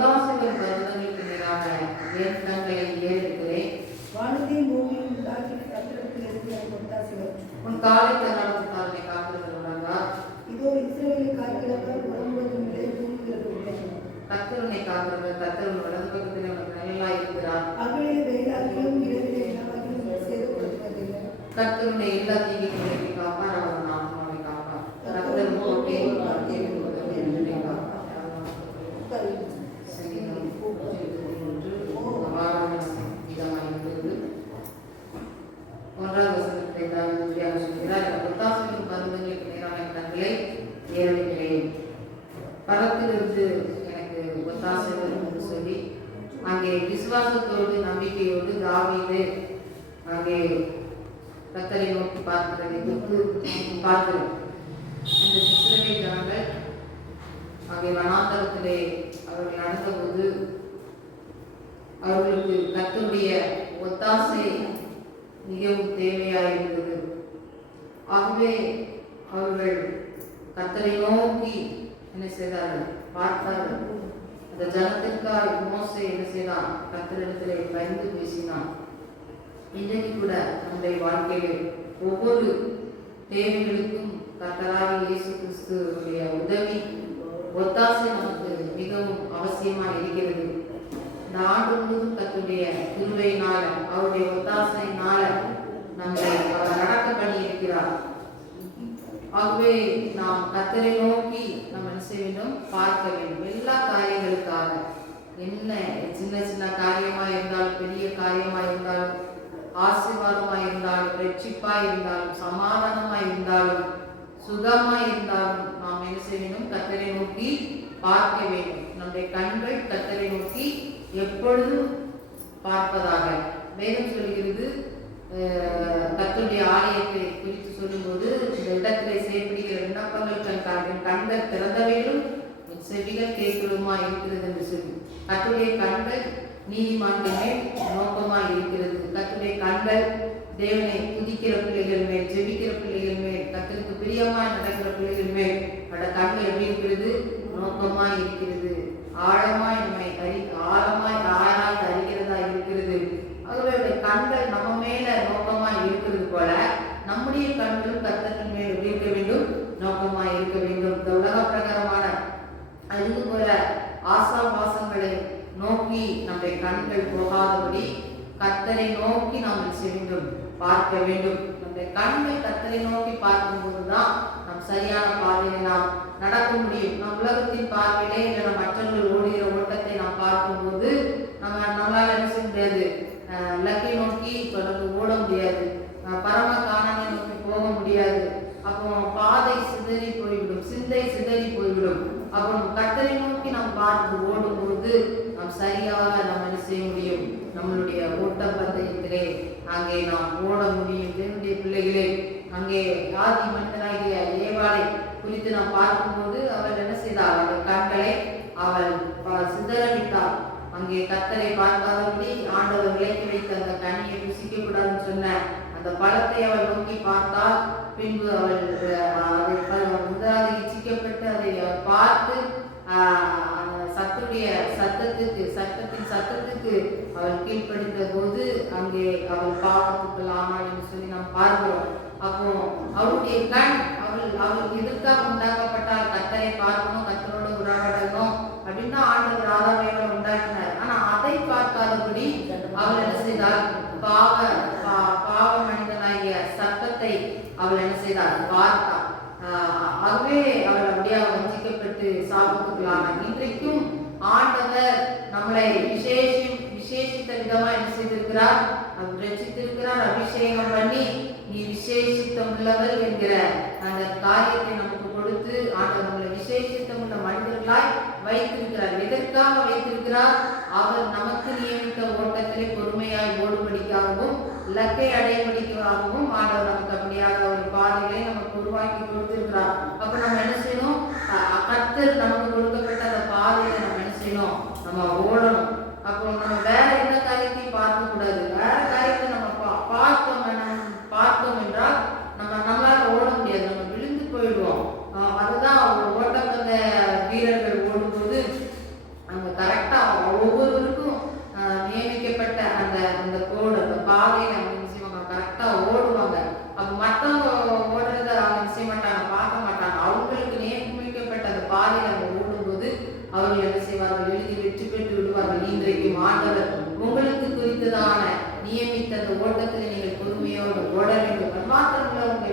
ஒத்தாசைகள் வருவதற்கு நேராக என் கண்களை ஏறெடுக்கிறேன். வானத்தையும் பூமியும் உண்டாக்கி கர்த்தரிடத்தில் இருந்து எனக்கு ஒத்தாசை வரும். உன் காலை தன்னாளத்தாரனை காக்கிறவர்களா? இதோ இஸ்ரவேலை காக்கிறவர் உடம்புவதும் இல்லை, தூங்குகிறது இல்லை. கர்த்தர் உன்னை காக்கிறவர், கர்த்தர் உன் வலது பக்கத்தில் உனக்கு நிழலாய் இருக்கிறார். பகலிலே வெயிலாகிலும் இரவிலே நிலவாகிலும் சேதப்படுத்துவதில்லை. கர்த்தர் உன்னை எல்லா தீமைகளுக்கு காப்பார், அவர் நாமமாவை காப்பார். கர்த்தர் உன் பேரும் வார்த்தையும் உதவி என்று காப்பார். ஒன்றாவது வசனத்தை தாவீது சொல்கிறார், ஒத்தாசையின் பருவங்களுக்கு நேரான கண்களை ஏறெடுக்கிறேன். பரத்திலிருந்து எனக்கு ஒத்தாசை வரும் என்று சொல்லி அங்கே விசுவாசத்தோடு நம்பிக்கையோடு தாவீது அங்கே கர்த்தரை நோக்கி பார்க்கிறதை பார்க்கிறோம். அந்த இஸ்ரவேல் ஜனங்கள் அங்கே வனாந்தரத்திலே அவர்கள் நடந்தபோது அவர்களுக்கு கர்த்தருடைய ஒத்தாசை மிகவும் தேவையாயிருந்தது. ஆகவே அவர்கள் கர்த்தரை நோக்கி என்ன செய்தார்கள்? பார்த்தார்கள். அந்த ஜனத்திற்காக மோசே என்ன செய்தான்? கர்த்தரிடத்திலே பரிந்து பேசினான். இன்றைக்கு கூட நம்முடைய வாழ்க்கையிலே ஒவ்வொரு தேவைகளுக்கும் கர்த்தராகிய இயேசு கிறிஸ்துவுடைய உதவி ஒத்தாசை நமக்கு மிகவும் அவசியமாக இருக்கிறது. இந்த ஆண்டு முழுவதும் கர்த்தருடைய கிருபையினால அவருடைய ஒத்தாசையினால நம்மை அவர் நடக்க பண்ணி இருக்கிறார். ஆகவே நாம் கர்த்தரை நோக்கி நம்ம என்ன செய்ய வேண்டும்? பார்க்க வேண்டும். எல்லா காரியங்களுக்காக, என்ன சின்ன சின்ன காரியமா இருந்தாலும் பெரிய காரியமா இருந்தாலும் ஆசீர்வாதமா இருந்தாலும் ரட்சிப்பா இருந்தாலும் சமாதானமா இருந்தாலும் சுகமா இருந்தாலும் நாம் என்ன செய்ய வேண்டும்? கர்த்தரை நோக்கி பார்க்க வேண்டும். நம்முடைய கண்கள் கர்த்தரை நோக்கி எப்பொழுதும் பார்ப்பதாக வேதம் சொல்கிறது. கர்த்தருடைய ஆலயத்தை குறித்து சொல்லும்போது இந்த இடத்திலே செயல்படுகிற விண்ணப்பங்கள் கண்கள் திறந்தவைகளும் செவிகள் கேட்கிறதுமா இருக்கிறது என்று சொல்லி கர்த்தருடைய கண்கள் நீதிமான்கள் மேல் நோக்கமா இருக்கிறது. கர்த்தருடைய கண்கள் தேவனை துதிக்கிற பிள்ளைகள் மேல், ஜெபிக்கிற பிள்ளைகள் மேல், கர்த்தருக்கு பிரியமாய் நடக்கிற பிள்ளைகள் மேல் அவருடைய கண்கள் எப்படி இருக்கிறது? நோக்கமாய் இருக்கிறது. ஆழமாய் நம்மை ஆழமாய் ஆழாய் அறிகிறதா இருக்கிறது. ஆகவே கண்கள் நம்ம மேல நோக்கமாய் இருக்கிறது போல நம்முடைய கண்களும் கர்த்தரின் மேல் எப்படி இருக்க வேண்டும்? நோக்கமாய் இருக்க வேண்டும். இந்த உலக பிரகாரமான அறிந்து போற ஆசாபாசங்களை நோக்கி நம்முடைய கண்கள் போகாதபடி கர்த்தரை நோக்கி நாம் செய்ய வேண்டும்? பார்க்க வேண்டும். நம்முடைய கண்கள் கர்த்தரை நோக்கி பார்க்கும் போதுதான் நம் சரியான பாதையை நாம் நடக்க முடியும். நம் உலகத்தின் பார்வையிலே இல்லை மற்றவர்கள் ஓடுகிற ஓட்டத்தை நாம் பார்க்கும்போது நம்மளால என்ன செய்ய முடியாது? இலக்கை நோக்கி தொடர்ந்து ஓட முடியாது. பரம காணனை நோக்கி போக முடியாது. அப்போ பாதை சிதறி போய்விடும், சிந்தை சிதறி போய்விடும். அப்போ கர்த்தரை நோக்கி நாம் பார்த்து ஓடும்போது நாம் சரியாக நாம் என்ன செய்ய முடியும்? நம்மளுடைய ஓட்ட பந்தயத்திலே அங்கே நாம் ஓட முடியும். தேவனுடைய பிள்ளைகளே, அங்கே ஆதி மனிதனாகிய ஏவாளை குறித்து நாம் பார்க்கும்போது அவள் என்ன செய்தாள்? அவள் கண்களை அவள் சிதறவிட்டாள். அங்கே கர்த்தரை பார்க்காதபடி ஆண்டவர் விலக்கி வைத்த அந்த கனியை ருசிக்க கூடாதுன்னு சொன்ன அந்த பழத்தை அவள் நோக்கி பார்த்தால் பின்பு அவள் முதலாவது இச்சிக்கப்பட்டு அதை பார்த்து சத்தத்தின் சத்தத்துக்கு அவள் கீழ்ப்படுத்த போது அங்கே அவள் பாவத்துக்கு ஆனாள் என்று சொல்லி நாம் பார்க்கிறோம். அப்போ அவளுடைய கண் அவள் எதற்காக உண்டாக்கப்பட்டால்? கர்த்தரை பார்க்கணும், கர்த்தரோடு உறவாடணும் அப்படின்னா ஆண்டவர் ஆதாரங்களை உண்டாக்கினார். ஆனா அதை பார்க்காதபடி அவள் என்ன செய்தாள்? பாவ மனிதனாகிய சத்தத்தை அவள் என்ன செய்தாள்? பார்த்தாள். ஆகவே அவள் அப்படியே வஞ்சிக்கப்பட்டு சாபத்துக்குள்ளானாள். இன்றைக்கும் ஆண்டவர் நம்மளை விசேஷித்த விதமா என்ன செய்திருக்கிறார்? அவர் ரட்சித்திருக்கிறார். அபிஷேகம் பண்ணி நீ விசேஷித்தம் உள்ளவர் என்கிற அந்த காரியத்தை நமக்கு கொடுத்து ஆண்டவர் நம்மளை விசேஷித்தம் உள்ள மனிதர்களாய் வைத்திருக்கிறார். எதற்காக வைத்திருக்கிறார்? அவர் நமக்கு நியமித்த ஓட்டத்திலே பொறுமையாய் ஓடுபடிக்காகவும் இலக்கை அடையபடிக்காகவும் ஆண்டவர் நமக்கு அப்படியாக ஒரு பாதைகளை நமக்கு உருவாக்கி கொடுத்திருக்கிறார். அப்ப நம்ம என்ன செய்யணும்? கர்த்தர் நமக்கு கொடுக்கப்பட்ட அந்த பாதையில நம்ம என்ன செய்யணும்? நம்ம ஓடணும். அப்போ நம்ம வேற எந்த காரியத்தையும் பார்க்க கூடாது. வேற காரியத்தை நம்ம பார்த்தோம் என்றால் நம்மளால ஓட முடியாது, நம்ம விழுந்து போயிடுவோம். அதுதான் ஓட்டப்பந்த வீரர்கள் ஓடும்போது அங்க கரெக்டா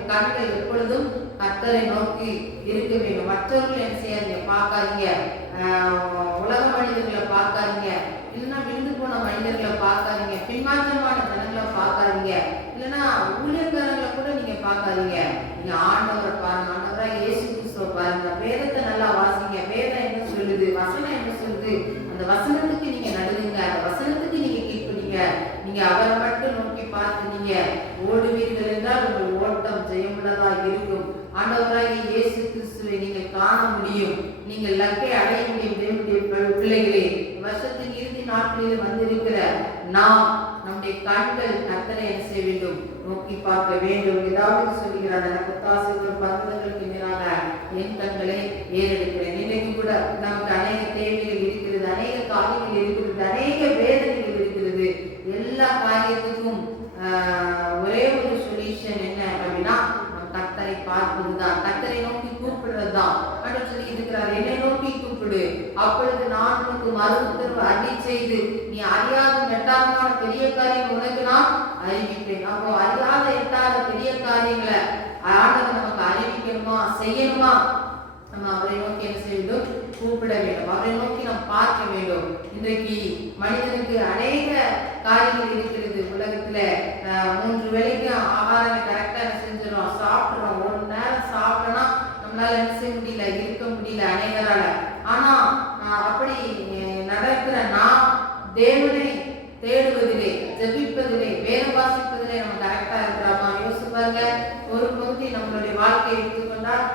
உங்கள் கண்கள் எப்பொழுதும் கர்த்தரை நோக்கி இருக்க வேண்டும். மற்றவர்கள் என்ன செய்யாதீங்க, பார்க்காதீங்க, உலக மனிதர்களை பார்க்காதீங்க, இல்லைன்னா விழுந்து போன மனிதர்களை பார்க்காதீங்க, பின்மாற்றமான ஜனங்களை பார்க்காதீங்க, இல்லைன்னா ஊழியக்காரங்களை கூட நீங்க பார்க்காதீங்க. நீங்க ஆண்டவரை பாருங்க, ஆண்டவரா இயேசு கிறிஸ்துவை பாருங்க, வேதத்தை நல்லா வாசிங்க, வேதம் என்ன சொல்லுது, வசனம் என்ன சொல்லுது, அந்த வசனத்துக்கு நீங்க நடுங்க, அந்த வசனத்துக்கு நீங்க கீழ்ப்படிங்க. நீங்க அவரை மட்டும் நோக்கி பார்த்து நீங்க ஓடுவீர்கள் என்றால் உங்கள் ஓட்டம் ஜெயமுள்ளதா இருக்கும். ஆண்டவராகிய இயேசு கிறிஸ்துவை நீங்கள் காண முடியும், நீங்கள் லக்கை அடைய முடியும். தேவனுடைய பிள்ளைகளே, வருஷத்தின் இறுதி நாட்களில் வந்திருக்கிற நாம் நம்முடைய கண்கள் கர்த்தரை என்ன செய்ய வேண்டும், நோக்கி பார்க்க வேண்டும். ஏதாவது சொல்லுகிறார், எனக்கு ஒத்தாசைகள் பர்வதங்களுக்கு மேலாக என் கண்களை ஏறெடுக்கிறேன். இன்னைக்கு கூட நமக்கு அநேக தேவைகள் இருக்கிறது, அநேக காரியங்கள் இருக்கிறது, அநேக வேதனைகள் இருக்கிறது. எல்லா காரியத்துக்கும் ஒரே ஒரு சொல்யூஷன் என்ன அப்படின்னா, கர்த்தரை பார்ப்பதுதான், கர்த்தரை நோக்கி கூப்பிடுறதுதான். அப்படின்னு சொல்லி இருக்கிறார், என்னை நோக்கி கூப்பிடு, அப்பொழுது நான் உனக்கு மறுத்தரவு அடி செய்து நீ அறியாத எட்டாதமான பெரிய காரியம் உனக்கு நான் அறிவிப்பேன். அப்போ அறியாத எட்டாத பெரிய காரியங்களை ஆண்டவர் நமக்கு அறிவிக்கணுமா, செய்யணுமா, நம்ம அவரை நோக்கி என்ன செய்ய வேண்டும், கூப்பிட வேண்டும், அவரை நோக்கி நாம் பார்க்க வேண்டும். இன்றைக்கு மனிதனுக்கு அநேக காரியங்கள் இருக்கிறது. உலகத்துல 3 வேளைக்கு ஆகாரம் கரெக்டா செஞ்சிடறோம், சாப்பிடுறோம். ஒரு நேரம் சாப்பிட்டோம்னா நம்மளால என்ன செய்ய முடியல, இருக்க முடியல அநேகரால. ஆனா அப்படி நடக்கிற நாம் தேவனை தேடுவதிலே, ஜெபிப்பதிலே, வேதம் வாசிப்பதிலே நம்ம கரெக்டா இருக்கிறோமா யோசிச்சு பாருங்க. ஒரு பகுதி நம்மளுடைய வாழ்க்கையை எடுத்துக்கொண்டால்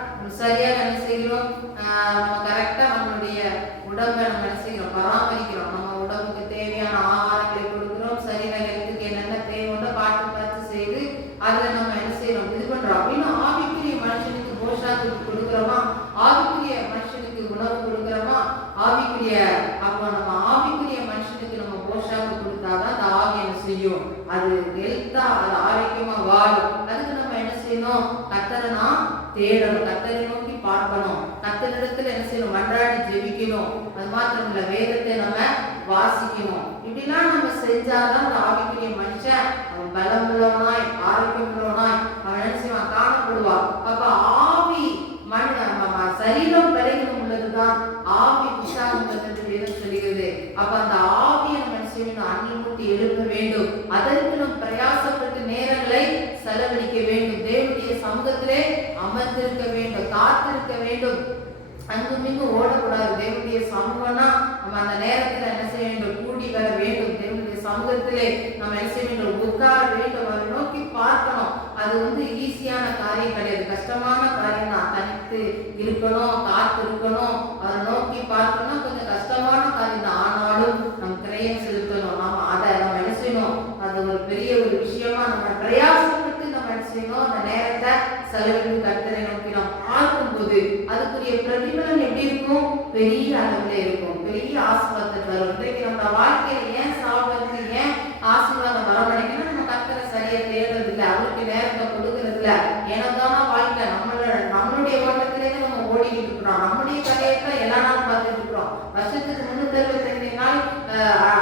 சரியாக என்ன செய்கிறோம், நம்ம கரெக்டா நம்மளுடைய உடம்பை நம்ம என்ன செய்கிறோம், பராமரிக்கிறோம். நம்ம உடம்புக்கு தேவையான ஆகாரங்களை கொடுக்கிறோம், சரீர நேரத்துக்கு என்னென்ன தேவையோ பார்த்து செய்து அதுல நம்ம என்ன செய்யறோம், இது பண்றோம். அப்படின்னு ஆவிக்குரிய மனுஷனுக்கு போஷாக்கு கொடுக்கிறோமா, ஆவிக்குரிய மனுஷனுக்கு உணவு கொடுக்கிறோமா, ஆவிக்குரிய அப்போ நம்ம ஆவிக்குரிய மனுஷனுக்கு நம்ம போஷாக்கு கொடுத்தாதான் அந்த ஆவி என்ன செய்யும், அது ஹெல்த்தா, அது ஆரோக்கியமா வாழும். அதுக்கு நம்ம என்ன செய்யணும், கர்த்தரை நாம் தேடணும், கர்த்தரை நோக்கி பார்க்கணும், கர்த்தரிடத்துல என்ன செய்யணும், மன்றாடி ஜெபிக்கணும். அது மாத்திரம் இல்ல, வேதத்தை நம்ம வாசிக்கணும். இப்படிலாம் நம்ம செஞ்சாதான் அந்த ஆவிக்குரிய மனுஷன் அவன் பலம் உள்ளவனாய், ஆரோக்கியம் உள்ளவனாய் அவன் என்ன செய்வான், காணப்படுவான். அப்ப ஆவி சரீரம் பலகீனம் உள்ளதுதான், ஆவி உற்சாகம் பெற்றது வேதம் சொல்கிறது. அப்ப அந்த ஆவியை நம்ம என்ன செய்யணும், அன்னில் மூட்டி எழுப்ப வேண்டும். அதற்கு நாம் பிரயாசப்பட்டு நேரங்களை செலவழிக்க வேண்டும், தேவனுடைய சமூகத்திலே அமர்ந்திருக்க வேண்டும், காத்திருக்க வேண்டும், அங்கும் இங்கும் ஓடக்கூடாது. தேவனுடைய சமூகம்னா நம்ம அந்த நேரத்துல என்ன செய்ய வேண்டும், கூடி வர வேண்டும். தேவனுடைய சமூகத்திலே நம்ம என்ன செய்ய வேண்டும், உட்கார வேண்டும், அவரை நோக்கி பார்க்கணும். அது ஈஸியான காரியம் கிடையாது, கஷ்டமான காரியம் தான். தனித்து இருக்கணும், காத்து இருக்கணும், அவரை நோக்கி பார்க்கணும், கொஞ்சம் கஷ்டமான காரியம் தான். ஆனாலும் நம் கிரயம் செலுத்தணும், நாம அதை நம்ம என்ன செய்யணும், அது ஒரு பெரிய ஒரு விஷயமா நம்ம பிரயாசப்பட்டு நம்ம என்ன செய்யணும், அந்த நேரத்தை செலவழித்து கர்த்தரை நோக்கி நாம் பார்க்கும் போது அதுக்குரிய பிரதிபலன் எப்படி இருக்கும், பெரிய அளவுல இருக்கும், பெரிய ஆசீர்வாதத்தை வரும். இன்றைக்கு நம்ம வாழ்க்கையில ஏன் சாப்பிடுறது, ஏன் ஆசீர்வாதம் வரவழைக்கணும், நம்ம கர்த்தரை சரியா தேடுறது இல்லை, அவருக்கு நேரத்தை கொடுக்கறது இல்லை. ஏனதான வாழ்க்கை நம்மளுடைய ஓட்டத்திலே நம்ம ஓடிக்கிட்டு இருக்கிறோம், நம்முடைய கதையை தான் எல்லா நாளும் பார்த்துட்டு இருக்கிறோம். வருஷத்துக்கு 365 நாள்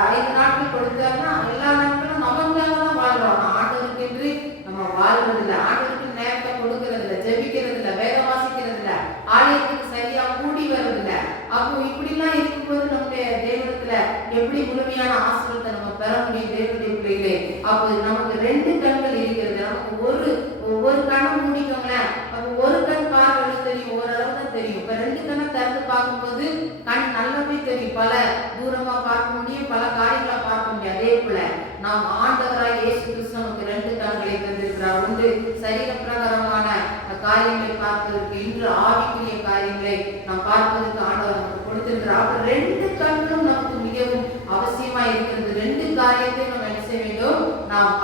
5 நாட்கள் கொடுத்தாருன்னா எல்லா நாட்களும் நமக்காக தான் வாழ்றோம். ஆண்டவருக்கு என்று நம்ம வாழ்வதில்லை, ஆண்டவருக்கு நேரத்தை கொடுக்கறது இல்லை, ஜெபிக்கிறது இல்லை, வேதம் வாசிக்கிறது இல்லை, ஆலயத்துக்கு சரியா கூடி வர்றதில்லை. அப்போ இப்படிலாம் இருக்கும்போது நம்முடைய தேவனத்துல எப்படி முழுமையான ஆசீர்வாதத்தை நம்ம பெற முடியும் தேவனுடைய பிள்ளைகளே? அப்போ நமக்கு 2 கண்கள் இருக்கிறது, நமக்கு ஒவ்வொரு கண்ணும் மூடிக்கோங்களேன். அப்போ ஒரு கண் பார்வை தெரியும், ஓரளவு தான் தெரியும். இப்ப 2 கண்ணை திறந்து பார்க்கும்போது கண் நல்லாவே தெரியும், பல தூரமா பார்க்க முடியும், பல காரியங்களை பார்க்க முடியும். அதே போல நாம் ஆண்டவராய் இயேசு கிறிஸ்து நமக்கு 2 கண்களை தந்திருக்கிறார். ஒன்று சரீர பிரகாரமான காரியங்களை பார்ப்பதற்கு, இன்று ஆவிக்குரிய காரியங்களை நாம் பார்ப்பதற்கு ஆண்டவர் நமக்கு கொடுத்திருக்கிறார். அப்ப 2 கண்களும் நமக்கு மிகவும் அவசியமா இருக்கிறது. 2 காரியத்தை நம்ம என்ன செய்ய வேண்டும்,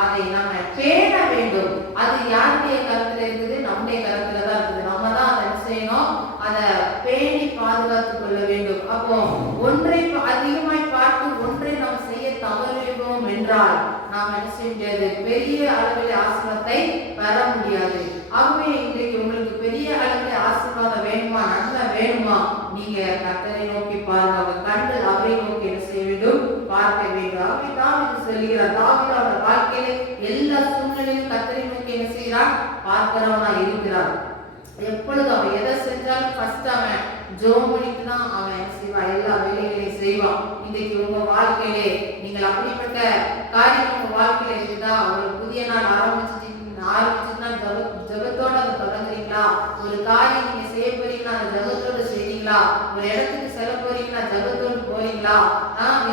அதை நம்ம பேண வேண்டும். அது யாருடைய கருத்துல இருக்குது, நம்முடைய கருத்துல தான் இருக்குது. நம்ம தான் அதை என்ன செய்யணும், அதை பேணி பாதுகாத்துக் கொள்ள வேண்டும். அப்போ ஒன்றை அதிகமாய் பார்த்து ஒன்றை நாம் செய்ய தவறுவோம் என்றால் நாம் என்ன செய்ய முடியாது, பெரிய அளவில் ஆசீர்வாதத்தை பெற முடியாது. ஆகவே இன்றைக்கு உங்களுக்கு பெரிய அளவில் ஆசீர்வாதம் வேணுமா, நன்மை வேணுமா, நீங்க கர்த்தரை நோக்கி பாருங்க, அவங்க கண்கள் அவரை நோக்கி என்ன செய்ய வேண்டும், பார்க்க வேண்டும். ஆகவே தாவீது சொல்கிறார், தாவீது அவருடைய வாழ்க்கையில எல்லா சூழ்நிலையிலும் கர்த்தரை நோக்கி என்ன செய்கிறார், பார்க்க பார்க்கிறவனா இருக்கிறார். எப்பொழுது அவன் எதை செஞ்சாலும் ஃபர்ஸ்ட் அவன் ஜெபம் பண்ணிட்டு தான் அவன் என்ன செய்வான், எல்லா வேலைகளையும் செய்வான். இன்றைக்கு உங்க வாழ்க்கையிலே நீங்கள் அப்படிப்பட்ட காரியம் உங்க வாழ்க்கையில இருக்குதா? ஒரு புதிய நாள் ஆரம்பிச்சுன்னா ஜெபத்தோட அதை தொடங்குறீங்களா? ஒரு காரியம் நீங்க செய்ய போறீங்கன்னா அந்த ஜெபத்தோடு செய்றீங்களா? ஒரு இடத்துக்கு செல்ல போறீங்கன்னா ஜெபத்தோடு போறீங்களா?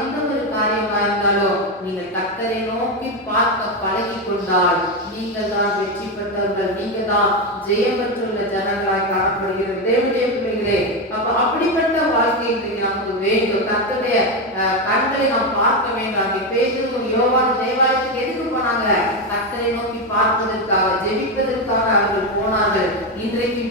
எந்த ஒரு காரியமா இருந்தாலும் நீங்கள் கர்த்தரை நோக்கி பார்க்க பழகி கொண்டால் நீங்கள் தான் வெற்றி பெற்றவர்கள், நீங்க தான் ஜெயம் பெற்றுள்ள ஜனங்களாய் காணப்படுகிறது. தேவனுடைய பிள்ளைகளே, அப்படிப்பட்ட வாழ்க்கை நமக்கு வேண்டும். கர்த்தருடைய கண்களை நாம் பார்க்க வேண்டும். அங்கே பேதுரு யோவான் தேவாலயத்துக்கு எதுக்கு போனாங்க? கர்த்தரை நோக்கி பார்ப்பதற்காக, ஜெபிப்பதற்காக அவர்கள் போனார்கள். இன்றைக்கு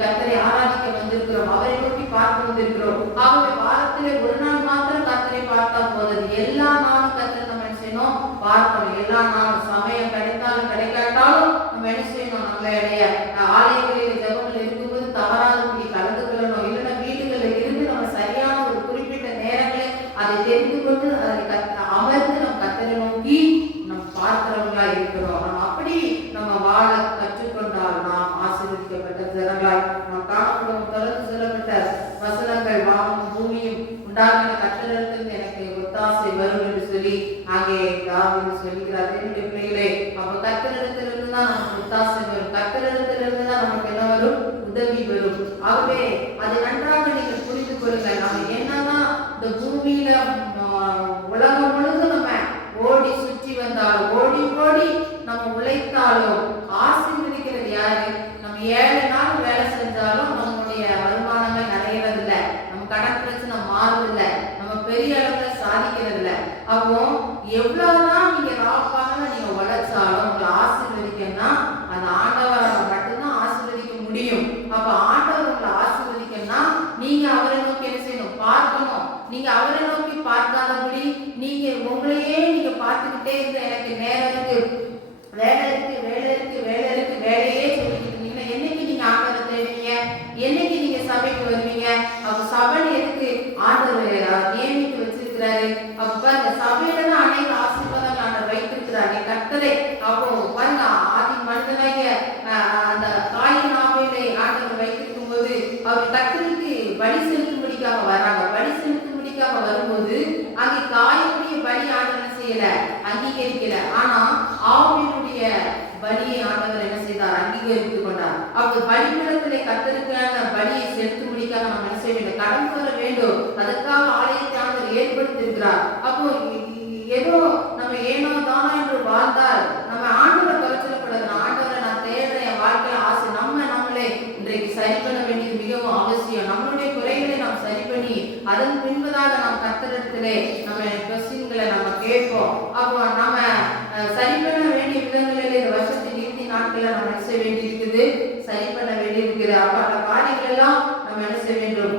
கர்த்தரை ஆராதிக்க வந்திருக்கிறோம், அவரை நோக்கி பார்க்க வந்திருக்கிறோம். ஆகவே வாரத்திலே ஒரு நாள் மாத்திரம் கர்த்தரை பார்த்தா போதது, எல்லா நாளும் கர்த்தரை நம்ம என்ன செய்யணும், பார்க்கணும். எல்லா நாளும் சமயம் கிடைத்தாலும் கிடைக்காட்டாலும் நம்ம என்ன செய்யணும், நம்மளுடைய ஆலயங்களில் ஜெபங்கள் இருக்கும்போது தவறாதபடி கலந்து கொள்ளணும். இல்லைன்னா வீடுகளில் இருந்து நம்ம சரியான ஒரு குறிப்பிட்ட நேரங்களை அதை தெரிந்து கொண்டு அதை அமர்ந்து நம்ம கர்த்தரை நோக்கி நம்ம பார்க்கிறவங்களா இருக்கிறோம். நம்ம அப்படி நம்ம வாழ கற்றுக்கொண்டால் நாம் ஆசீர்வதிக்கப்பட்ட ஜனங்களாய் நாம் காணப்படும். தொடர்ந்து சொல்லப்பட்ட வசனங்கள், வானமும் பூமியும் உண்டாகின கர்த்தரிடத்திலிருந்து எனக்கு ஒத்தாசை வரும் என்று சொல்லி அங்கே தாவீது சொல்கிறார். என்னுடைய பிள்ளைகளே, அப்ப கர்த்தரிடத்திலிருந்து தான் நமக்கு ஒத்தாசை வரும், கர்த்தரிடத்திலிருந்து தான் நமக்கு என்ன வரும், உதவி வரும். ஆகவே அதை நன்றாக நீங்கள் புரிந்து கொள்ளுங்கள். நம்ம என்னதான் இந்த பூமியில உலகம் முழுதும் நம்ம ஓடி சுற்றி வந்தாலும், ஓடி ஓடி நம்ம உழைத்தாலும் ஆசீர்வதிக்கிறது யாரு? நம்ம 7 நாள் வேலை செஞ்சாலும் நம்முடைய வருமானங்கள் நிறையறதில்லை, நம்ம கடன் பிரச்சனை மாறுதில்லை, நம்ம பெரிய அளவுல சாதிக்கிறது இல்லை. அப்போ எவ்வளவுதான் நீங்க ராப்பாக நீங்க உழைச்சாலும் உங்களை ஆசீர்வதிக்கணும்னா அந்த ஆண்டவரால் மட்டும்தான் ஆசீர்வதிக்க முடியும். அப்ப ஆண்டவர் உங்களை ஆசீர்வதிக்கணும்னா நீங்க அவரை நோக்கி என்ன செய்யணும், பார்க்கணும். நீங்க அவரை நோக்கி பார்க்காதபடி நீங்க உங்களையே நீங்க பார்த்துக்கிட்டே இருந்த எனக்கு நேரம் இருக்கு, வேலை இருக்கு, வேலை இருக்கு, வேலை இருக்கு, வேலையே சொல்லிட்டு இருந்தீங்கன்னா என்னைக்கு நீங்க ஆண்டவரை தேடுவீங்க? என்னைக்கு நீங்க சபைக்கு வருவீங்க? அப்ப சபை எதுக்கு ஆண்டவர் நியமித்து வச்சிருக்கிறாரு? அப்ப அந்த சபையில தான் அநேக ஆசீர்வாதங்கள் ஆண்டவர் வைத்திருக்கிறாரு. கர்த்தரை அப்போ பாருங்க, ஆதி மனிதனாகிய அந்த காயின் ஆபேலை ஆண்டவர் வைத்திருக்கும் போது அவர் கர்த்தருக்கு பலி செலுத்தும்படிக்காக வராங்க. பலி செலுத்தும்படிக்காக வரும்போது அங்கே காயினுடைய பலி ஆண்டவர் செய்யல, அங்கீகரிக்கல. ஆனா ஆபேலுடைய பலியை ஆண்டவர் என்ன செய்தார், அங்கீகரித்துக் கொண்டார். அப்ப பலிபீடத்திலே கர்த்தருக்கான பலியை செலுத்தும்படிக்காக நம்ம என்ன செய்ய வேண்டும், கடந்து வர வேண்டும். அதற்காக ஆலயத்தை ஆண்டவர் ஏற்படுத்தியிருக்கிறார். அப்போ ஏதோ நம்ம ஏனோ தானோ என்று வாழ்ந்தால் நம்ம ஆண்டவரை குறைச்சலக்கூடாது. ஆண்டவரை நான் தேடுறேன், என் வாழ்க்கையில ஆசை. நம்மளே இன்றைக்கு சரி பண்ண வேண்டியது மிகவும் அவசியம். நம்மளுடைய குறைகளை நாம் சரி பண்ணி அதன் பின்பதாக நாம் கர்த்தரிடத்திலே நம்ம கொஸ்டின்களை நம்ம கேட்போம். அப்போ நம்ம சரி பண்ண வேண்டிய விதங்களில் இந்த வருஷத்தின் இறுதி நாட்களில் நம்ம என்ன செய்ய வேண்டி இருக்குது, சரி பண்ண வேண்டி இருக்குது. அப்ப அந்த காரியங்கள் எல்லாம் நம்ம என்ன செய்ய வேண்டும்,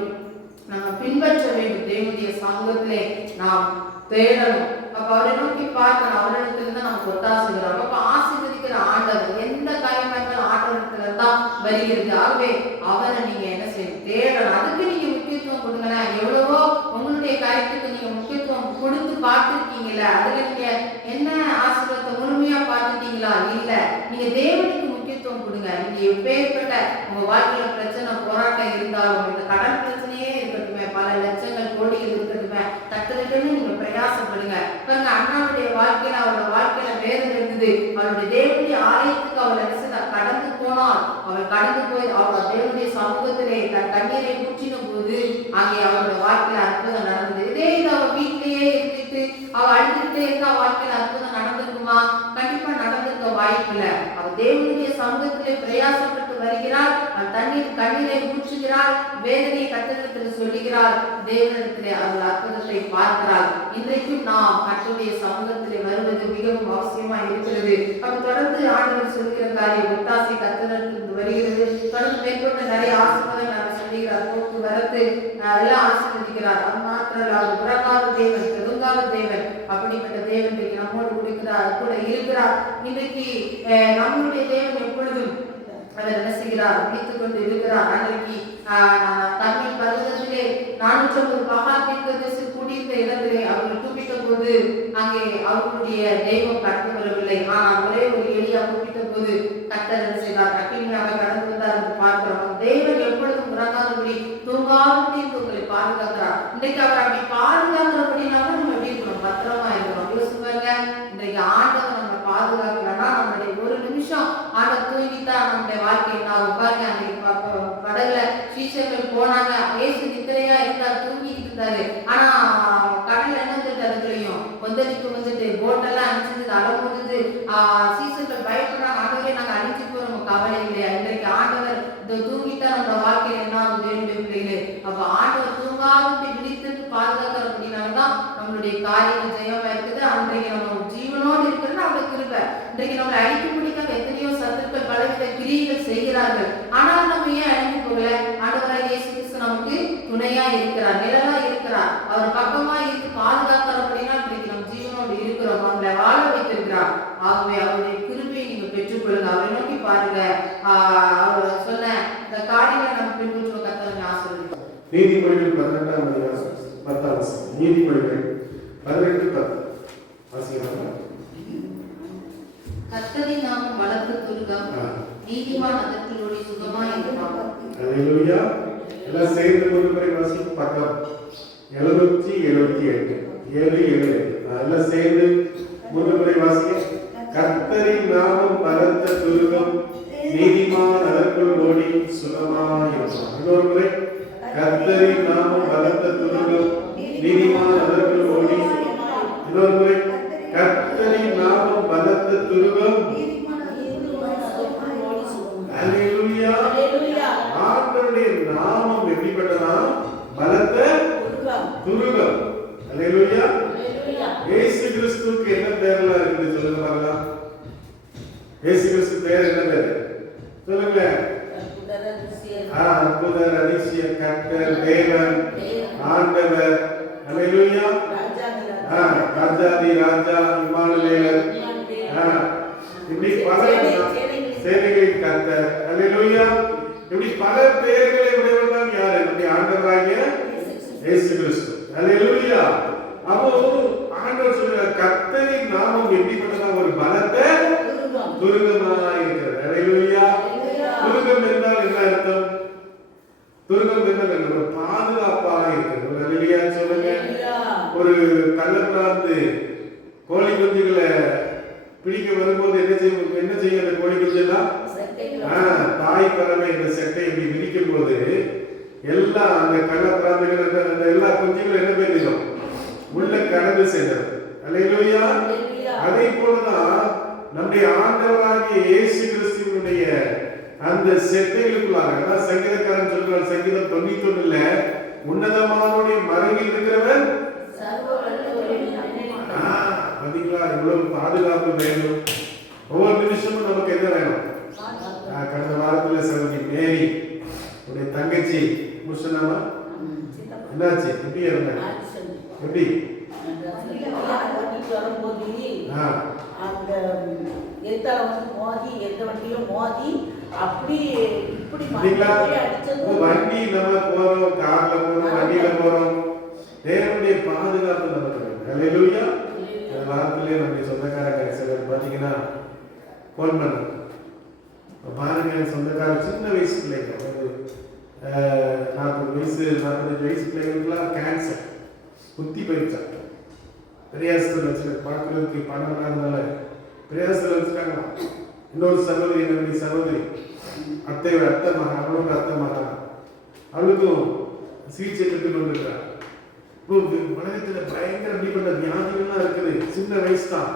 நம்ம பின்பற்ற வேண்டும். தேவனுடைய சமூகத்திலே நாம் தேடணும். அப்ப அவரை நோக்கி பார்க்கணும். அவரிடத்திலிருந்து நமக்கு ஒத்தாசுகிறோம். அப்ப ஆசீர்வதிக்கிற ஆண்டவர் எந்த காரியமா இருந்தாலும் ஆண்டவரிடத்துல தான் வருகிறது. ஆகவே அவரை நீங்க என்ன செய்யணும், தேடணும். அதுக்கு நீங்க முக்கியத்துவம் கொடுங்களேன். எவ்வளவோ உங்களுடைய காரியத்துக்கு நீங்க முக்கியத்துவம் கொடுத்து பார்த்துருக்கீங்களா? அதுல நீங்க என்ன ஆசீர்வாதத்தை முழுமையா பார்த்துட்டீங்களா? இல்ல. நீங்க தேவனுக்கு முக்கியத்துவம் கொடுங்க. நீங்க எப்பேற்பட்ட உங்க வாழ்க்கையில பிரச்சனை போராட்டம் இருந்தாலும், இந்த கடன் பிரச்சனையே இருக்கட்டுமே, பல லட்சங்கள் கோடிகள் இருக்கட்டுமே, தட்டுறதுன்னு நீங்க பிரயாசப்படுங்க. பாருங்க, அண்ணாவுடைய வாழ்க்கையில அவரோட வாழ்க்கையில வேதனை இருந்தது. அவருடைய தேவனுடைய ஆலயத்துக்கு அவள் கடந்து போனாள். அவள் கடந்து போய் அவள் தேவனுடைய சமூகத்திலே தன் கண்ணீரை ஊற்றின போது அங்கே அவருடைய வாழ்க்கையில அற்புதம் நடந்தது. இதே இது அவள் வீட்டிலேயே இருந்துட்டு அவள் அழுதுகிட்டே இருக்க வாழ்க்கையில அற்புதம் நடந்திருக்குமா? கண்டிப்பா நடந்திருக்க வாய்ப்பு இல்லை. அவள் தேவனுடைய சமூகத்திலே பிரயாசப்பட்டு வருகிறாள். அவள் கண்ணீரை ஊற்றுகிறாள், வேதனையை கர்த்தரிடத்தில் சொல்லுகிறாள், தேவனிடத்திலே அவள் அற்புதத்தை பார்க்கிறாள். இன்றைக்கும் நாம் கர்த்தருடைய சமூகத்திலே வருவது மிகவும் அவசியமா இருக்கிறது. அப்ப தொடர்ந்து ஆண்டவர் சொல்கிற காரியம் ஒத்தாசை கர்த்தரிடத்தில் வருகிறது. தொடர்ந்து மேற்கொண்ட நிறைய ஆசீர்வாதங்கள் அவர் சொல்லுகிறார். போக்குவரத்து எல்லாம் ஆசீர்வதிக்கிறார். அது மாத்திரம் அவர் பிறக்காத தேவன், பெருங்காத தேவன். அப்படிப்பட்ட தேவன் இன்றைக்கு நம்மோடு கூட இருக்கிறார். இன்றைக்கு நம்முடைய தேவன் எப்பொழுதும் அவர் என்ன செய்கிறார், விழித்துக் கொண்டு இருக்கிறார். அன்றைக்கு தண்ணீர் பருவத்திலே 450 மகாதீர்க்கதரிசி கூடியிருந்த இடத்திலே அவர்கள் கூப்பிட்ட போது அங்கே அவர்களுடைய தெய்வம் கடந்து வரவில்லை. ஆனால் ஒரே ஒரு எலியா கூப்பிட்ட போது கர்த்தர் என்ன செய்தார், அக்கினியாக கடந்து வந்தார் என்று பார்க்கிறோம். தேவன் எப்பொழுதும் உறங்காதபடி தூங்காதபடி உங்களை பாதுகாக்கிறார். இன்றைக்கு அவர் அப்படி பாதுகாக்கிறபடினாலும் நம்ம எப்படி இருக்கணும், பத்திரமா இருக்கணும். யோசிப்பாங்க, இன்றைக்கு ஆண்டவர் நம்ம பாதுகாக்கலன்னா நம்மளுடைய ஒரு நிமிஷம் ஆண்டவர் தூங்கிட்டா நம்முடைய வாழ்க்கை என்ன ஆகும் பாருங்க. அன்றைக்கு படகுல சீஷர்கள் போனாங்க, இயேசு நித்திரையா இருந்தார், தூங்கிட்டு இருந்தாரு. ஆனா கடல்ல என்ன வந்துட்டு அதுக்குள்ளயும் வந்துட்டு போட்டெல்லாம் அணிச்சிட்டு அலமுது. சீசர்கள் பயப்படுறாங்க, ஆண்டவரே நாங்க அழிச்சு போறோம், கவலை இல்லையா. இன்றைக்கு ஆண்டவர் தூங்கிட்டா நம்ம வாழ்க்கையில என்ன ஆகும் பிள்ளைகளே. அப்ப ஆண்டவர் தூங்காவிட்டு விழித்து பாதுகாக்கிற அப்படின்னாலதான் நம்மளுடைய காரியங்கள் ஜெயமா இருக்குது. அன்றைக்கு நம்ம ஜீவனோடு இருக்கிறது அவருடைய கிருபை. இன்றைக்கு நம்மளை அழிக்க முடிக்காம எத்தனையோ சத்துருக்கள் பலவித கிரியைகள் செய்கிறார்கள். ஆனால் நம்ம ஏன் அழிந்து போகல? ஆண்டவராக இயேசு கிறிஸ்து நமக்கு துணையா இருக்கிறார், நிழலா இருக்கிறார். அவர் பக்கமா இருந்து பாதுகாக்கிற அப்படின்னா இன்றைக்கு நம்ம ஜீவனோடு இருக்கிறோம், நம்மளை வாழ வைத்திருக்கிறார். ஆகவே அவருடைய கிருபையை நீங்க பெற்றுக்கொள்ளுங்க, அவரை நோக்கி பாருங்க. அவர் சொன்ன இந்த காரியங்களை நம்ம பின்பற்றுவோம். கர்த்தர் ஆசீர்வதிப்பார். நீதிமொழிகள் 18:10. நீதிமொழிகள் 18:10 வாசிக்கலாம். கர்த்தரின் நாமம் வளர்த்த துருகம், நீதிமான் அதற்குள் ஓடி சுகமாய் இருப்பான். அல்லேலூயா. எல்லாம் சேர்ந்து ஒரு முறை வாசிக்கும். பக்கம் 778 எல்லாம் சேர்ந்து ஒரு முறை வாசிக்க. கர்த்தரின் நாமம் பலத்த துருகம், நீதிமான் அதற்குள் ஓடி சுகமாய் இருப்பான். இன்னொரு முறை. கர்த்தரின் நாமம் பலத்த துருகம், நீதிமான் அதற்குள் ஓடி. இன்னொரு முறை. கர்த்தரின் நாமம் பலத்த துருகம். அல்லேலூயா. ஆண்டவருடைய நாமம் எப்படிப்பட்டதா? பலத்த துருகம். அல்லேலூயா. இயேசு கிறிஸ்துவுக்கு என்ன பேர்ல இருக்குது சொல்லுங்க பார்க்கலாம். இயேசு கிறிஸ்து பேர் என்ன பேர் சொல்லுங்க. அற்புதர், அதிசயர், கர்த்தர், தேவன், ஆண்டவர். அல்லேலூயா. ராஜாதி ராஜா, இம்மானுவேலர், இப்படி பல சேனைகளின் கர்த்தர். அல்லேலூயா. இப்படி பல பெயர்களை உடையவர் தான் யார்? நம்முடைய ஆண்டவராகிய இயேசு கிறிஸ்து. அல்லேலூயா. அப்போ ஆண்டவர் சொல்றார், கர்த்தரின் நாமம் எப்படிப்பட்டதா? ஒரு பலத்த துருகமாக இருக்கிறது. அல்லேலூயா. துருகம் என்றால் என்ன அர்த்தம்? துருகம் என்றால் ஒரு பாதுகாப்பாக இருக்கிறது. அல்லேலூயா சொல்லுங்க. ஒரு கள்ளப்பிராந்து கோழி குஞ்சுகளை பிடிக்க வரும்போது என்ன செய்யும் அந்த கோழி குஞ்செல்லாம்? தாய் பறவை இந்த செட்டை இப்படி விரிக்கும் போது எல்லாம் அந்த கள்ளப்பிராந்துகள் அந்த எல்லா குஞ்சுகளும் என்ன பண்ணிடும்? உள்ள கடந்து சென்றது. அல்லேலூயா. அதே போலதான் நம்முடைய ஆண்டவராகிய இயேசு கிறிஸ்துவினுடைய அந்த செட்டைகளுக்குள்ளாக சங்கீதக்காரன் சொல்றார், சங்கீதம் 91ல, உன்னதமானுடைய மறைவில் இருக்கிறவன். பாத்தீங்களா? இவ்வளவு பாதுகாப்பு வேணும். ஒவ்வொரு நிமிஷமும் நமக்கு என்ன வேணும்? கடந்த வாரத்துல சகோதரி மேரி உடைய தங்கச்சி முஷனாமா என்னாச்சு? எப்படி இருந்தாங்க? எப்படி வண்டி நம்ம போறோம், கார்ல போறோம், வண்டியில போறோம், தேவனுடைய பாதுகாப்பு நமக்கு வேணும். அல்லேலூயா. இந்த வாரத்திலே நம்ம சொந்தக்காரங்க சிலர் பாத்தீங்கன்னா போன் பண்ண பாருங்க, சொந்தக்காரங்க சின்ன வயசு பிள்ளைங்க, 40 வயசு 45 வயசு பிள்ளைங்களுக்குலாம் கேன்சர் குத்தி போயிடுச்சாங்க. பிரயாசத்தில் வச்சு பார்க்கறதுக்கு பணம் இல்லாதனால பிரயாசத்தில் வச்சுட்டாங்க. இன்னொரு சகோதரி, நம்முடைய சகோதரி அத்தை மகன், அவளுக்கு அத்தை மகன், அவளுக்கும் சிகிச்சை எடுத்து கொண்டிருக்கிறார். உலகத்துல பயங்கர அப்படிப்பட்ட வியாதிகள்லாம் இருக்குது. சின்ன வயசு தான்.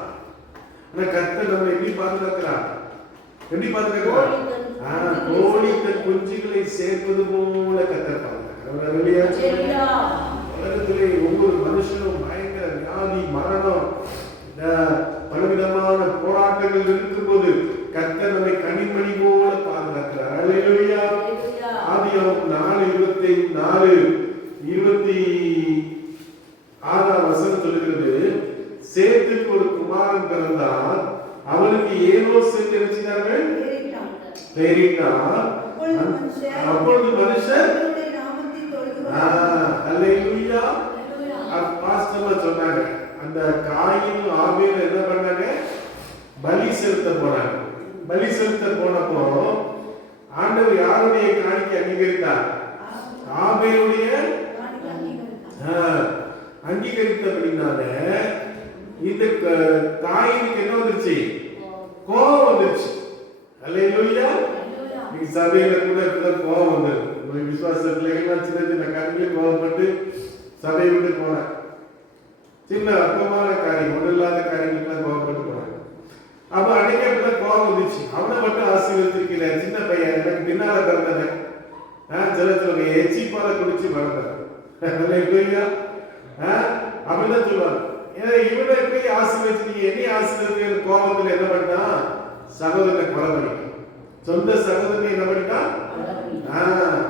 ஆனா கர்த்தர் நம்ம எப்படி பாதுகாக்கிறார்? எப்படி பாதுகாக்கிறார்? கோழி தன் குஞ்சுகளை சேர்ப்பது போல கர்த்தர் பாதுகாக்கிறார். உலகத்திலே ஒவ்வொரு மனுஷனும் பயங்கர வியாதி, மரணம், பலவிதமான போராட்டங்கள் இருக்கும்போது கர்த்தர் நம்மை கனிமணி போல பாதுகாக்கிறார். அல்லேலூயா. ஆதியாகமம் 4:26 சொல்லுகிறது, சேத்துக்கு ஒரு குமாரன் பிறந்தார், அவனுக்கு ஏனோஸ் என்று நினைச்சார்கள் பெயரிட்டார். அப்பொழுது மனுஷர் அல்லேலூயா பாஸ்டர்ல சொன்னாங்க, அந்த காயின் ஆபேல் என்ன பண்ணாங்க? பலி செலுத்த போறாங்க. பலி செலுத்த போனப்போ ஆண்டவர் யாருடைய காணிக்கை அங்கீகரித்தார்? ஆபேலுடைய அங்கீகரித்தபடினால இந்த காயினுக்கு என்ன வந்துருச்சு? கோபம் வந்துருச்சு. அல்லேலூயா. நீங்க சபையில கூட இப்பதான் கோபம் வந்தது. உங்களுக்கு விசுவாசத்துல எல்லாம் சின்ன சின்ன காரியங்களே கோபப்பட்டு சபையை விட்டு போனேன். சின்ன அற்பமான காரியம், ஒன்றில்லாத காரியங்களுக்கெல்லாம் கோபப்பட்டு போனேன். அப்ப அன்னைக்கே இப்பதான் கோபம் வந்துச்சு. அவனை மட்டும் ஆசீர்வதிக்கிற சின்ன பையன் எனக்கு பின்னால பிறந்தவன். சொல்லுங்க எச்சிப்பால குடிச்சு வளர்ந்தார். அப்படிதான் சொல்லுவாங்க. இவனை போய் ஆசீர்வதிச்சு நீங்க என்னைய ஆசீர்வதிக்கிற கோபத்துல என்ன பண்ணா? சகோதரனை கொலை பண்ணிட்டான். சொந்த சகோதரனை என்ன பண்ணிட்டான்?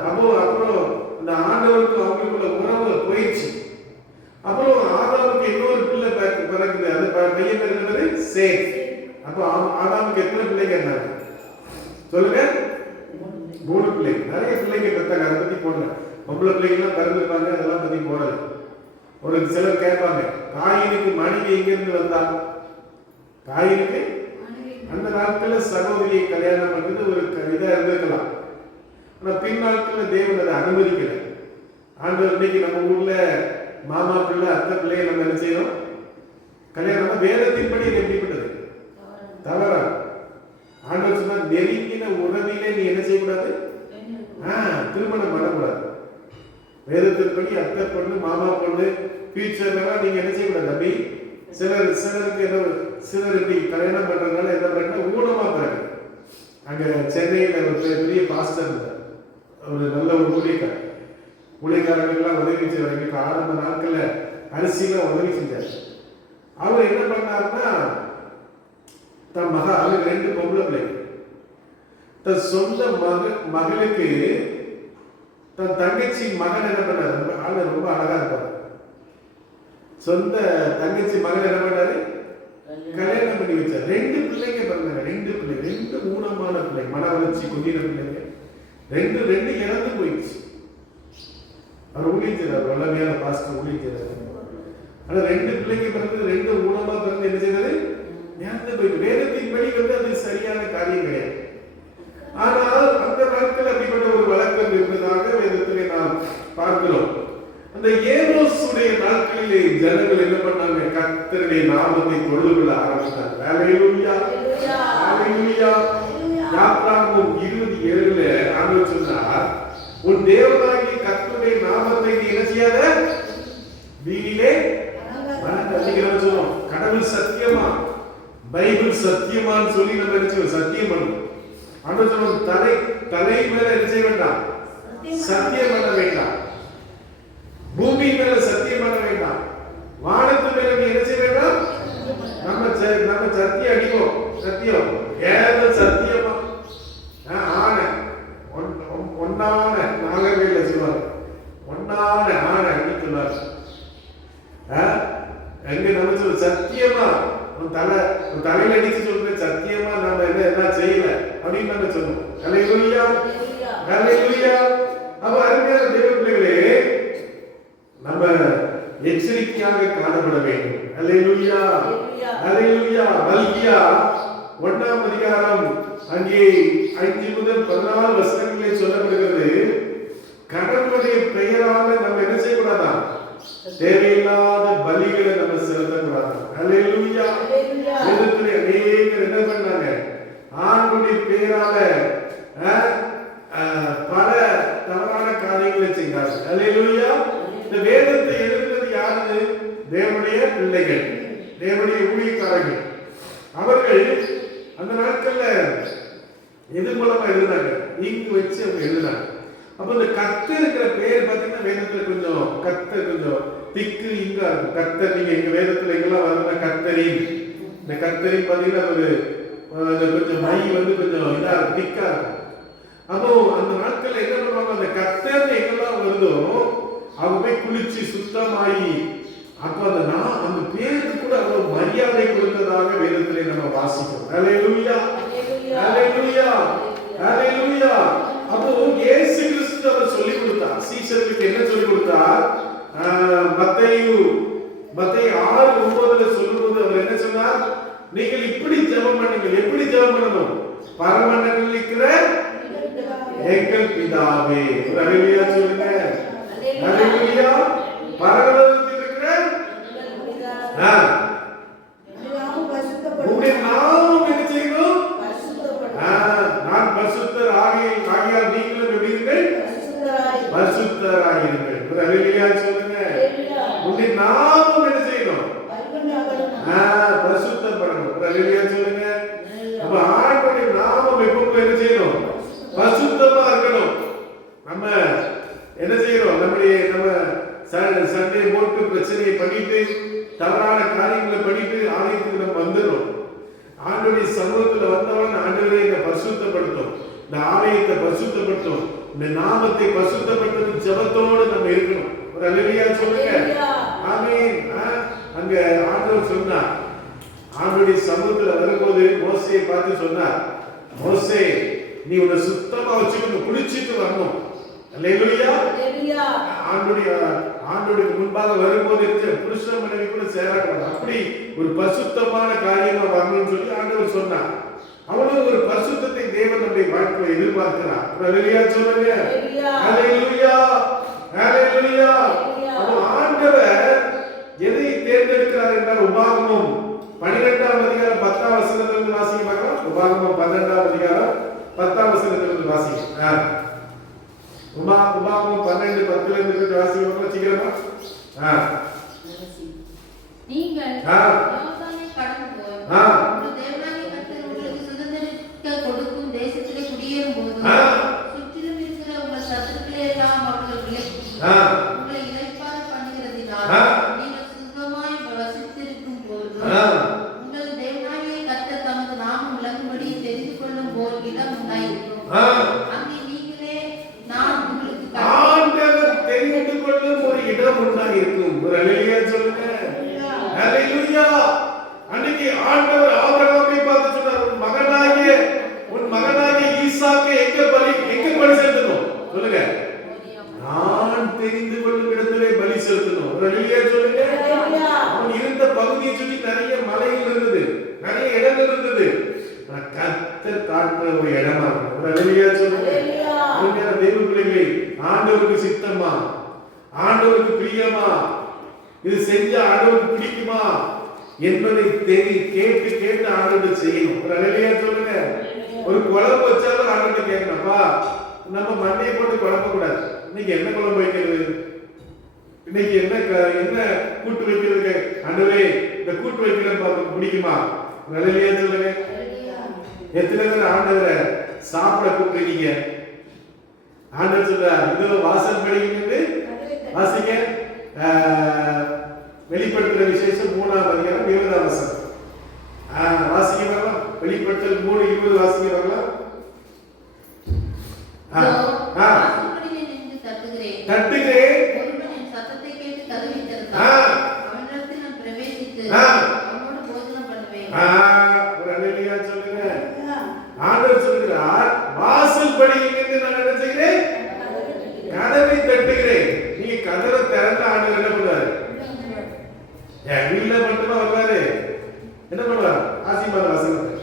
அப்போ அப்புறம் இந்த ஆண்டவருக்கு அவங்களுக்குள்ள உறவு போயிடுச்சு. அப்புறம் ஆதாமுக்கு இன்னொரு பிள்ளை பிறகுது. அந்த பையன் இருக்கிறது சேத். அப்போ ஆதாமுக்கு எத்தனை பிள்ளைங்க இருந்தாங்க சொல்லுங்க? 3 பிள்ளைங்க. நிறைய பிள்ளைங்க பெற்றாங்க. அதை பத்தி போடல. பொம்பளை பிள்ளைங்கலாம் பிறந்திருப்பாங்க, அதெல்லாம் பத்தி போடல. ஒரு சிலர் கேட்பாங்க, காயினுக்கு மனைவி எங்கிருந்து வந்தா? காயினுக்கு அந்த நாட்கள்ல சகோதரியை கல்யாணம் பண்றது ஒரு இதா இருந்திருக்கலாம். ஆனா பின் நாட்கள்ல தேவன் அதை அனுமதிக்கல. ஆண்டவர் இன்னைக்கு நம்ம ஊர்ல மாமா பிள்ளை அத்தை பிள்ளையை நம்ம என்ன செய்யணும்? கல்யாணம் வேதத்தின்படி இது எப்படிப்பட்டது? தவறா. ஆண்டவர் சொன்னா நெருங்கின உறவிலே நீ என்ன செய்யக்கூடாது? திருமணம் பண்ணக்கூடாது. வேதத்தின்படி அத்தை பொண்ணு மாமா பொண்ணு ஃபியூச்சர்லாம் நீங்க என்ன செய்யக்கூடாது தம்பி. சிலருக்கு என்ன, சிலர் இப்படி கல்யாணம் பண்றதுனால என்ன பண்ண ஊனமா பிறகு. அங்க சென்னையில ஒரு பெரிய பாஸ்டர் இருந்தார், ஒரு நல்ல ஒரு ஊழியக்காரர்களுக்கெல்லாம் உதவி செய்வாங்க. ஆரம்ப நாட்கள்ல அரிசிலாம் உதவி செஞ்சார். அவர் என்ன பண்ணாருன்னா, தன் அவருக்கு 2 பொம்பளை பிள்ளைங்க. தன் சொந்த மகளுக்கு தன் தங்கச்சி மகன் என்ன பண்ணாரு? ஆளு ரொம்ப அழகா இருப்பாரு. சொந்த தங்கச்சி மகன் என்ன பண்ணாரு? கல்யாணம் பண்ணி வச்சார். 2 பிள்ளைங்க பிறந்தாங்க. 2 பிள்ளைங்க, 2 ஊனமான பிள்ளை, மன வளர்ச்சி கொண்டின பிள்ளைங்க. 2 இறந்து போயிடுச்சு. அவர் ஊழியர், வல்லமையான பாஸ்டர் ஊழியர். ஆனா 2 பிள்ளைங்க பிறந்து 2 ஊனமா பிறந்து என்ன செய்தது? இறந்து போயிட்டு. வேதத்தின்படி அது சரியான காரியம் கிடையாது. ஆனால் அந்த நாட்கள் அப்படிப்பட்ட ஒரு வழக்கம் இருந்ததாக வேதத்திலே நாம் பார்க்கிறோம். அந்த ஏனோசுடைய நாட்களிலே ஜனங்கள் என்ன பண்ணாங்க? கர்த்தருடைய நாமத்தை தொழுதுகொள்ள ஆரம்பித்தாங்க. ஹல்லேலூயா, ஹல்லேலூயா. யாத்ராகமம் 27ல ஆண்டவர் சொன்னார், உன் தேவனாகிய கர்த்தருடைய நாமத்தை நீ என்ன செய்யாத? வீணிலே வணங்காதே சொல்றோம். கடவுள் சத்தியமா, பைபிள் சத்தியமான்னு சொல்லி நம்ம என்ன செய்வோம்? சத்தியம் பண்ணுவோம். ஆண்டவர் சொல்றோம், தலை மேல என்ன செய்ய வேண்டாம்? சத்தியம் பண்ண வேண்டாம். பூமி மேல சத்தியம் பண்ண வேண்டாம். வானத்து மேல நீ என்ன செய்ய வேண்டாம்? நம்ம சத்தியம் அடிப்போம். சத்தியம் ஏதோ சத்தியமா ஆன ஒன்னான நாகவேல சொல்லுவாங்க. ஒன்னான ஆன அப்படின்னு சொல்லுவாங்க. எங்க நம்ம சொல்ல சத்தியமா தலையில அடிச்சு சொல்ற சத்தியமா நாம என்ன செய்யல அப்படின்னு நம்ம சொல்லுவோம். ஹல்லேலூயா, ஹல்லேலூயா. அப்ப அருமையான தேவ பிள்ளைகளே, நம்ம எச்சரிக்கையாக காணப்பட வேண்டும். ஹல்லேலூயா, ஹல்லேலூயா. மல்கியா 1ஆம் அதிகாரம் அங்கே 5 முதல் 14 வசனங்களிலே சொல்லப்படுகிறது, கடவுளுடைய பெயரால நம்ம என்ன செய்யக்கூடாதா? தேவையில்லாத பலிகளை நம்ம செலுத்தக்கூடாது. ஹல்லேலூயா. வேதத்திலே அநேகர் என்ன பண்ணாங்க? ஆண்டவருடைய பெயரால பல தவறான காரியங்களை செய்தார்கள். ஹல்லேலூயா. இந்த வேதத்தை எழுதுறது யாரு? தேவனுடைய பிள்ளைகள், தேவனுடைய ஊழியக்காரர்கள். அவர்கள் அந்த நாட்கள்ல எது மூலமா எழுதினாங்க? இங்கு வச்சு அவங்க எழுதினாங்க. அப்ப இந்த கர்த்தர் இருக்கிற பேர் பாத்தீங்கன்னா வேதத்துல கொஞ்சம் கர்த்தர் கொஞ்சம் திக்கு இங்கா இருக்கும். கர்த்தர் நீங்க எங்க வேதத்துல எங்கெல்லாம் வருதுன்னா கர்த்தரின், இந்த கர்த்தரின் பாத்தீங்கன்னா ஒரு கொஞ்சம் மை கொஞ்சம் இதா இருக்கும், திக்கா இருக்கும். அப்போ அந்த நாட்கள்ல என்ன பண்ணுவாங்க? அந்த கர்த்தர் எங்கெல்லாம் வருதோ அவங்க போய் குளிச்சு சுத்தமாயி, அப்ப அந்த பேருக்கு கூட அவ்வளவு மரியாதை கொடுத்ததாக வேதத்திலே நம்ம வாசிக்கிறோம். ஹல்லேலூயா, ஹல்லேலூயா, ஹல்லேலூயா. அப்போ இயேசு கிறிஸ்து அவர் சொல்லிக் கொடுத்தார். சீஷர்களுக்கு என்ன சொல்லிக் கொடுத்தார்? மத்தேயு 6:9 சொல்லும்போது அவர் என்ன சொன்னார்? நீங்கள் இப்படி ஜெபம் பண்ணுங்கள். எப்படி ஜெபம் பண்ணணும்? பரமண்டலத்தில் இருக்கிற எங்கள் பிதாவே. ஒரு அல்லேலூயா சொல்லுங்க. அல்லேலூயா. பரமண்டலத்தில் இருக்கிற உம்முடைய நாமம் என்ன செய்யணும்? நான் பரிசுத்தர் ஆகியால் நீங்களும் எப்படி இருங்கள்? பரிசுத்தராயிருங்கள். ஒரு அல்லேலூயா சொல்லுங்க. உம்முடைய நாமம் என்ன செய்யணும்? பரிசுத்தப்படணும். ஒரு அல்லேலூயா சொல்லுங்க. அப்ப ஆண்டவருடைய நாமம் எப்பவும் என்ன செய்யணும்? பரிசுத்தமா இருக்கணும். நம்ம என்ன செய்யறோம்? நம்ம சண்டே போட்டு பிரச்சனையை பண்ணிட்டு தவறான காரியங்களை பண்ணிட்டு ஆலயத்துக்கு நம்ம வந்துடுறோம். ஆண்டவருடைய சமூகத்துல வந்தவன் ஆண்டவரை இந்த பரிசுத்தப்படுத்தும், இந்த ஆலயத்தை பரிசுத்தப்படுத்தும், இந்த நாமத்தை பரிசுத்தப்படுத்தும் ஜெபத்தோடு நம்ம இருக்கணும். ஒரு அல்லேலூயா சொல்லுங்க. ஆமென். அங்க ஆண்டவர் சொன்னார், ஆண்டவருடைய சமூகத்துல வரும்போது மோசேயை பார்த்து சொன்னார், மோசே நீ உன்னை சுத்தமா வச்சுக்கணும், குளிச்சிட்டு வரணும். அல்லேலூயா. ஆண்டவருடைய முன்பாக வரும்போது புருஷன் மனைவி கூட சேரக்கூடாது, அப்படி ஒரு பரிசுத்தமான காரியமா வரணும்னு சொல்லி ஆண்டவர் சொன்னார். அவ்வளவு ஒரு பரிசுத்தத்தை தேவன் நம்முடைய வாழ்க்கையை எதிர்பார்க்கிறார். அல்லேலூயா சொல்லுங்க. அல்லேலூயா. அல்லேலூயா. அப்போ ஆண்டவர் எதை தேர்ந்தெடுக்கிறார் என்றால் உபாகமம் 12ஆம் அதிகாரம் 10ஆம் வசனத்திலிருந்து வாசிக்க பார்க்கலாம். உபாகமம் 12ஆம் அதிகாரம் 10ஆம் வசனத்திலிருந்து வாசிக்க. உபாகமம் 12:10 இருந்து வாசிக்க சீக்கிரமா. நீங்கள் யோர்தானை கடந்து போய் உங்கள் தேவனாகிய கர்த்தர் உங்களுக்கு சுதந்தரிக்க கொடுக்கும் தேசத்திலே குடியேறும் போது சுற்றிலும் இருக்கிற உங்கள் சத்துருக்களை எல்லாம் அவர்கள் விலக்கி உங்களை இளைப்பாற பண்ணுகிறதினால் நீங்கள் சுகமாய் வசித்திருக்கும் போது உங்கள் தேவனாகிய கர்த்தர் தமது நாமம் விளங்கும்படி தெரிந்து கொள்ளும் போல் இடம் உண்டாயிருக்கும். அங்கே நீங்களே நான் உங்களுக்கு ஆண்டவர் தெரிந்து கொள்ளும் ஒரு இடம் உண்டாயிருக்கும். ஒரு அல்லேலூயா சொல்லுங்க. அல்லேலூயா. அன்னைக்கு ஆண்டவர் ஆபிரகாமை பார்த்து சொன்னார், உன் மகனாகிய ஈசாக்கை எங்க பலி செலுத்தணும் சொல்லுங்க. நான் தெரிந்து கொள்ளும் இடத்திலே பலி செலுத்தணும். ஒரு அல்லேலூயா சொல்லுங்க. அவன் இருந்த பகுதியை சுற்றி நிறைய மலைகள் இருந்தது, நிறைய இடங்கள் இருந்தது. கர்த்தர் காட்டுற ஒரு இடமா இருக்கும். ஒரு அல்லேலூயா சொல்லுங்க. தேவ பிள்ளைகளே, ஆண்டவருக்கு சித்தமா, ஆண்டவருக்கு பிரியமா, இது செஞ்சா ஆண்டவருக்கு பிடிக்குமா என்பதை கேட்டு கேட்டு ஆண்டவர் செய்யணும். ஒரு அல்லேலூயா சொல்லுங்க. ஒரு குழம்பு வச்சாலும் ஆண்டவர் கேட்கணும்ப்பா, நம்ம மண்ணையை போட்டு குழம்ப கூடாது. இன்னைக்கு என்ன குழம்பு வைக்கிறது, இன்னைக்கு என்ன கூட்டு வைக்கிறது, ஆண்டவரே இந்த கூட்டு வைக்கிறேன் பிடிக்குமா? ஒரு அல்லேலூயா சொல்லுங்க. எத்தனை பேர் ஆண்டவரை சாப்பிட கூப்பிடுறீங்க? ஆண்டவர் சொல்றார், இதோ வாசல் படிக்கிறது வாசிங்க. வெளிப்படுத்துற விசேஷம் 3ஆம் அதிகாரம் 20ஆம் வசனம் வாசிக்க வரலாம். வெளிப்படுத்தல் 3:20 வாசிக்க வரலாம். தட்டுகிறேன், ஒருவன் என் சத்தத்தை கேட்டு கதவை திறந்தால் அவனிடத்தில் நான் பிரவேசித்து அவனோடு போஜனம் பண்ணுவேன். ஒரு அல்லேலூயா சொல்லுங்க. ஆண்டவர் சொல்கிறார், வாசல் படிக்கிறது நான் என்ன செய்கிறேன்? கதவை தட்டுகிறேன். நீங்க கதவை திறந்த ஆண்டவர் என்ன பண்ணுவாரு? வீட்டுல மட்டுமா வருவாரு? என்ன பண்ணுவார்? ஆசீர்வாத வசனத்தை